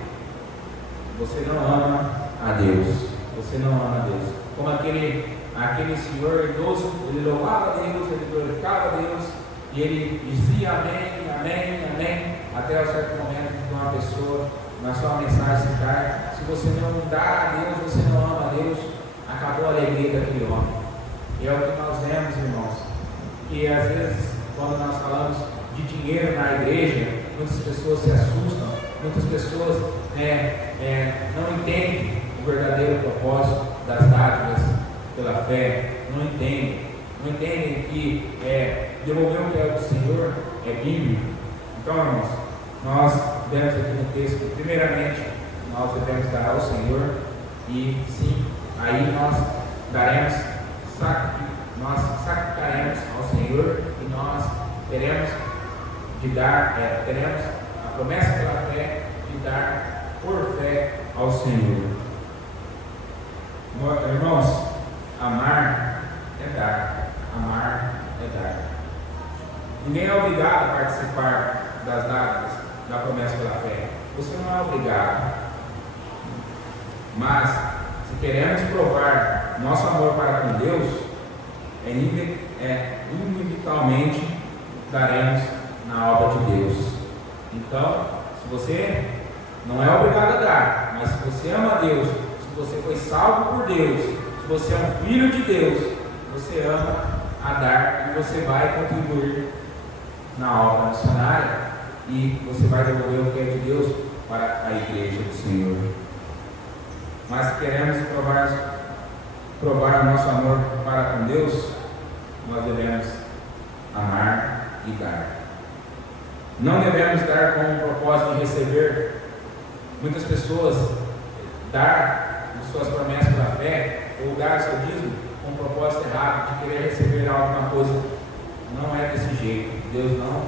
você não ama a Deus. Você não ama a Deus. Como aquele senhor idoso, ele louvava a Deus, ele glorificava a Deus, e ele dizia amém, amém, amém, até um certo momento que uma pessoa, na sua mensagem citar, se você não dá a Deus, você não ama a Deus, acabou a alegria daquele homem. E é o que nós vemos, irmãos, que às vezes, quando nós falamos de dinheiro na igreja, muitas pessoas se assustam, muitas pessoas não entendem o verdadeiro propósito das dádivas pela fé, não entendem que devolver o que é do Senhor é bíblico. Então, irmãos, nós vemos aqui no texto, primeiramente, nós devemos dar ao Senhor, e sim, aí nós sacrificaremos ao Senhor, e nós teremos a promessa pela fé de dar por fé ao Senhor. Irmãos, amar é dar. Amar é dar. Ninguém é obrigado a participar das dádivas da promessa pela fé. Você não é obrigado. Mas, se queremos provar nosso amor para com Deus, inevitavelmente daremos na obra de Deus. Então, se você não é obrigado a dar, mas se você ama a Deus, se você foi salvo por Deus, se você é um filho de Deus, você ama a dar e você vai contribuir na obra missionária e você vai devolver o que é de Deus para a igreja do Senhor. Mas se queremos provar o nosso amor para com Deus, nós devemos amar e dar. Não devemos dar com o propósito de receber. Muitas pessoas dar as suas promessas pela fé ou dar o seu dízimo com o propósito errado de querer receber alguma coisa. Não é desse jeito. Deus não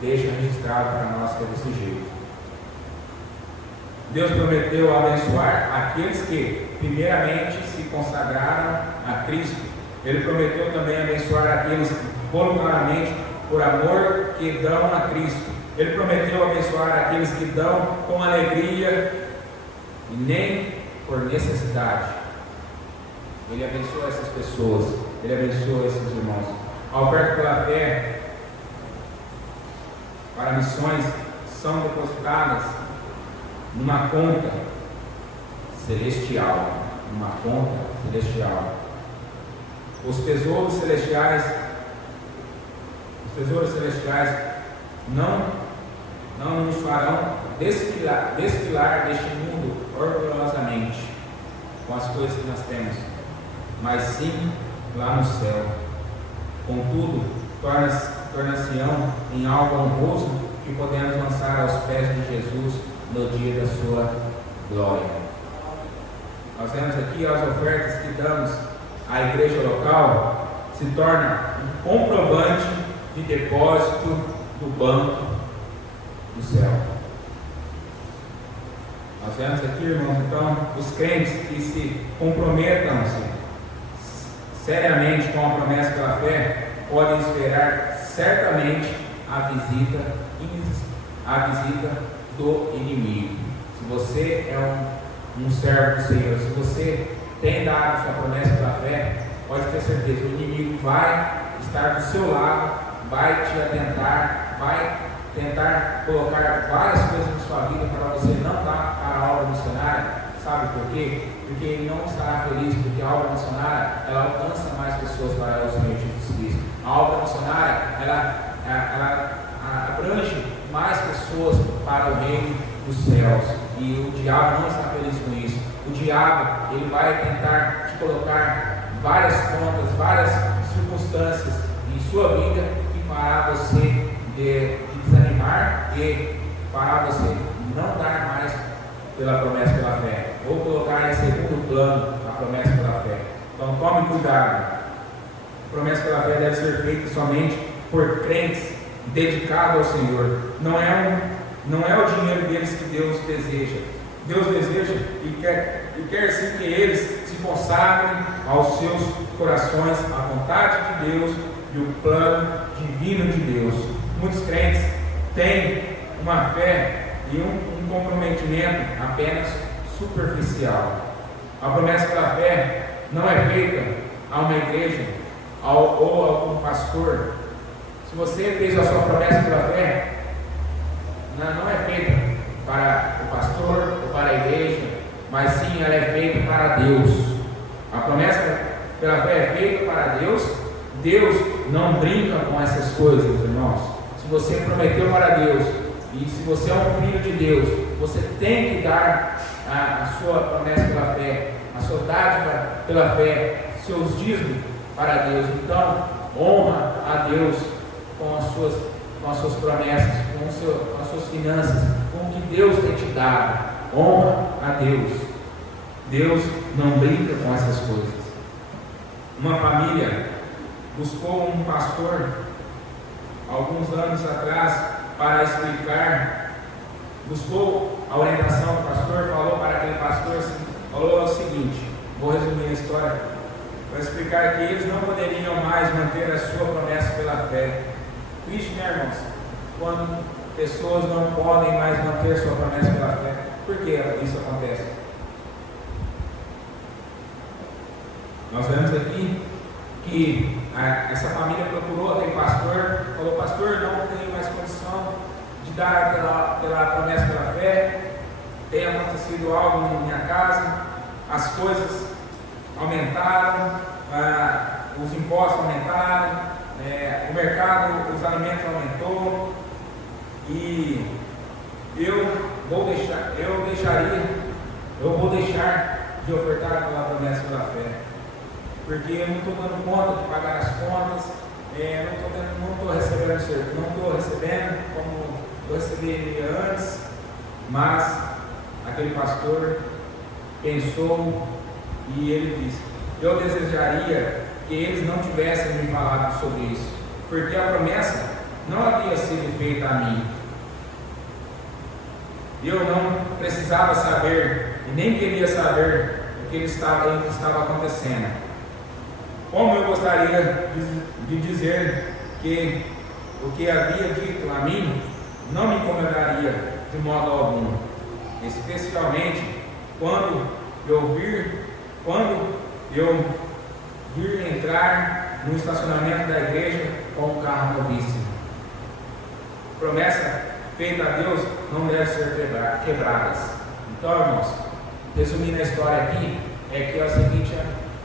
deixa registrado para nós que é desse jeito. Deus prometeu abençoar aqueles que primeiramente se consagraram a Cristo. Ele prometeu também abençoar aqueles que voluntariamente, por amor, que dão a Cristo. Ele prometeu abençoar aqueles que dão com alegria e nem por necessidade. Ele abençoa essas pessoas. Ele abençoa esses irmãos. A oferta pela fé para missões são depositadas numa conta celestial. Numa conta celestial. Os tesouros celestiais não nos farão desfilar deste mundo orgulhosamente com as coisas que nós temos, mas sim lá no céu. Contudo, torna-se-ão em algo honroso que podemos lançar aos pés de Jesus no dia da sua glória. Nós vemos aqui as ofertas que damos à igreja local se torna um comprovante de depósito do banco do céu. Nós vemos aqui, irmãos, então, os crentes que se comprometam-se seriamente com a promessa pela fé podem esperar certamente a visita do inimigo. Se você é um servo do Senhor, se você tem dado sua promessa pela fé, pode ter certeza, o inimigo vai estar do seu lado, vai te atentar, vai tentar colocar várias coisas na sua vida para você não dar para a obra missionária. Sabe por quê? Porque ele não estará feliz, porque a obra missionária ela alcança mais pessoas para o Senhor Jesus Cristo. A obra missionária ela abrange mais pessoas para o reino dos céus, e o diabo não está feliz com isso. O diabo ele vai tentar te colocar várias contas, várias circunstâncias em sua vida que fará você de desanimar e fará você não dar mais pela promessa pela fé, ou colocar em segundo plano a promessa pela fé. Então tome cuidado. A promessa pela fé deve ser feita somente por crentes dedicados ao Senhor. Não é o dinheiro deles que Deus deseja. Deus deseja e quer sim que eles se consagrem aos seus corações, à vontade de Deus e o plano divino de Deus. Muitos crentes têm uma fé e um comprometimento apenas superficial. A promessa pela fé não é feita a uma igreja ou a algum pastor. Se você fez a sua promessa pela fé, não é feita para o pastor ou para a igreja, mas sim ela é feita para Deus. A promessa pela fé é feita para Deus. Deus não brinca com essas coisas, irmãos. Se você prometeu para Deus e se você é um filho de Deus, você tem que dar a sua promessa pela fé, a sua dádiva pela fé, seus dízimos para Deus. Então, honra a Deus com as suas promessas, com as suas finanças, com o que Deus tem te dado. Honra a Deus. Deus não brinca com essas coisas. Uma família buscou um pastor alguns anos atrás para explicar, buscou a orientação do pastor, falou para aquele pastor, falou o seguinte: Vou resumir a história para explicar que eles não poderiam mais manter a sua promessa pela fé. Triste, né, irmãos? Quando pessoas não podem mais manter sua promessa pela fé. Por que isso acontece? Nós vemos aqui que essa família procurou aquele pastor, falou: pastor, não tenho mais condição de dar pela promessa pela fé, tem acontecido algo na minha casa, as coisas aumentaram, os impostos aumentaram, o mercado, os alimentos aumentou, e eu vou deixar de ofertar pela promessa pela fé, porque eu não estou dando conta de pagar as contas, não estou recebendo como eu receberia antes. Mas aquele pastor pensou e ele disse: eu desejaria que eles não tivessem me falado sobre isso, porque a promessa não havia sido feita a mim. Eu não precisava saber e nem queria saber o que estava acontecendo. Como eu gostaria de dizer que o que havia dito a mim não me incomodaria de modo algum, especialmente quando eu vir entrar no estacionamento da igreja com um carro novíssimo. Promessa feita a Deus não deve ser quebradas. Então, irmãos, resumindo a história aqui, é que é o seguinte: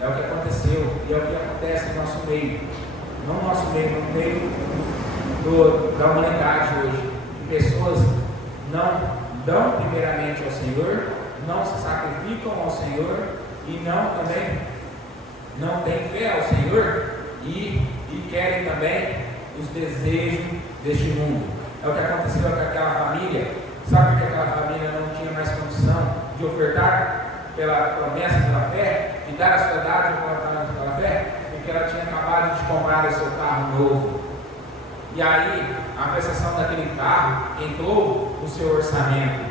é o que aconteceu e é o que acontece no nosso meio, não no nosso meio, no meio da humanidade hoje. Pessoas não dão primeiramente ao Senhor, não se sacrificam ao Senhor e também não têm fé ao Senhor e querem também os desejos deste mundo. É o que aconteceu com aquela família. Sabe por que aquela família não tinha mais condição de ofertar pela promessa pela fé e dar a sua dádiva pela fé? Porque ela tinha acabado de comprar o seu carro novo. E aí a prestação daquele carro entrou no seu orçamento.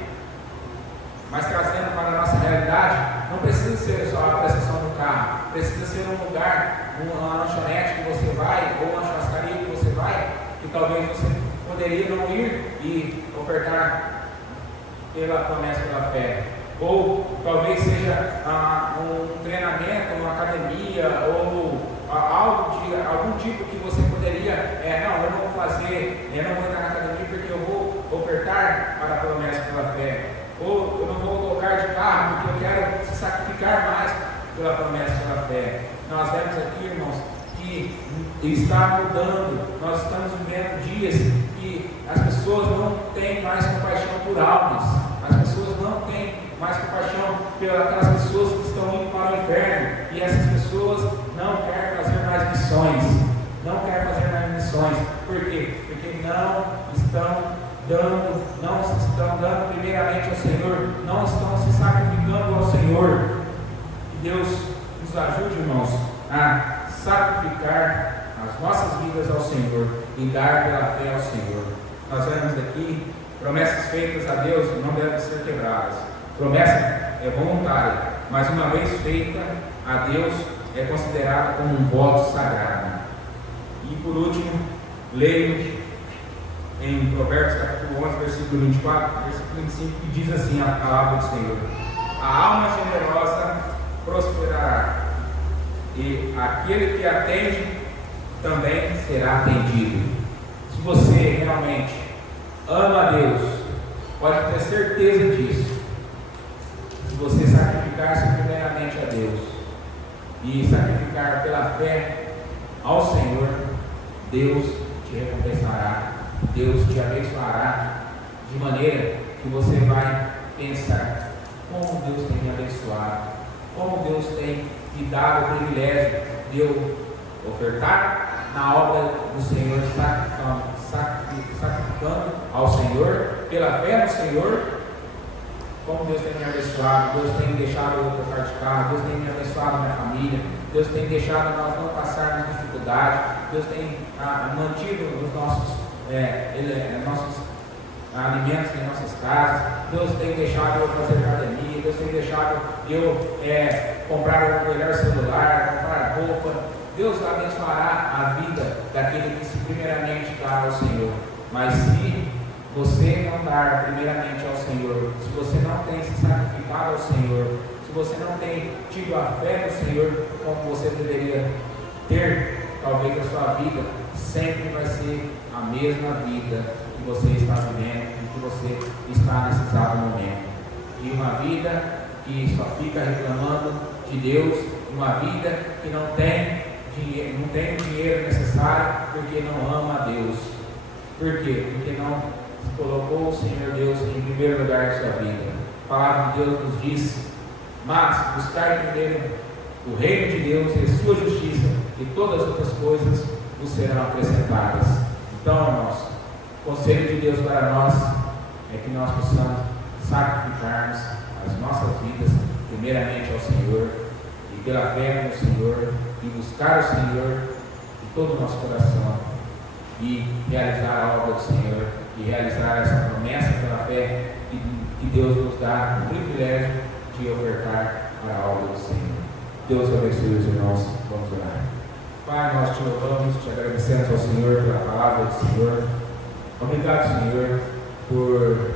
Mas trazendo para a nossa realidade, não precisa ser só a prestação do carro, precisa ser um lugar, uma lanchonete que você vai, ou uma churrascaria que você vai, que talvez você poderia não ir e ofertar pela promessa pela fé. Ou talvez seja um treinamento, uma academia, ou algum tipo que você poderia, eu não vou fazer, eu não vou entrar na academia porque eu vou ofertar para a promessa pela fé. Ou eu não vou tocar de carro porque eu quero se sacrificar mais pela promessa pela fé. Nós vemos aqui, irmãos, que está mudando. Nós estamos vivendo dias que as pessoas não têm mais compaixão por almas. As pessoas não têm mais compaixão pelas pessoas que estão indo para o inferno. E essas pessoas não querem fazer mais missões. Não querem fazer mais missões. Por quê? Porque não estão dando primeiramente ao Senhor, não estão se sacrificando ao Senhor. Que Deus nos ajude, irmãos, a sacrificar as nossas vidas ao Senhor e dar pela fé ao Senhor. Nós vemos aqui, promessas feitas a Deus não devem ser quebradas. Promessa é voluntária, mas uma vez feita a Deus é considerada como um voto sagrado. E por último, leio em Provérbios capítulo 11, versículo 24, versículo 25, que diz assim a palavra do Senhor: a alma generosa prosperará, e aquele que atende também será atendido. Se você realmente ama a Deus, pode ter certeza disso. Se você sacrificar-se primeiramente a Deus e sacrificar pela fé ao Senhor, Deus te recompensará, Deus te abençoará, de maneira que você vai pensar: como Deus tem me abençoado, como Deus tem me dado o privilégio de eu ofertar na obra do Senhor, sacrificando ao Senhor, pela fé no Senhor. Como Deus tem me abençoado, Deus tem deixado eu trocar de carro, Deus tem me abençoado a minha família, Deus tem deixado nós não passarmos dificuldade, Deus tem mantido os nossos alimentos em nossas casas. Deus tem deixado eu fazer academia. Deus tem deixado eu comprar o melhor celular, comprar roupa. Deus abençoará a vida daquele que se primeiramente dá ao Senhor. Mas se você não dar primeiramente ao Senhor, se você não tem se sacrificado ao Senhor, se você não tem tido a fé no Senhor como você deveria ter, talvez a sua vida sempre vai ser a mesma vida que você está vivendo e que você está nesse exato momento. E uma vida que só fica reclamando de Deus, uma vida que não tem o dinheiro necessário porque não ama a Deus. Por quê? Porque não colocou o Senhor Deus em primeiro lugar em sua vida. A palavra de Deus nos diz: mas buscar primeiro o reino de Deus e a sua justiça, e todas as outras coisas nos serão acrescentadas. Então, irmãos, o conselho de Deus para nós é que nós possamos sacrificarmos as nossas vidas primeiramente ao Senhor, e pela fé no Senhor, e buscar o Senhor de todo o nosso coração, e realizar a obra do Senhor, e realizar essa promessa pela fé que Deus nos dá o privilégio de ofertar para a obra do Senhor. Deus abençoe os irmãos. Vamos orar. Pai, nós te louvamos, te agradecemos ao Senhor pela palavra do Senhor. Obrigado, Senhor, por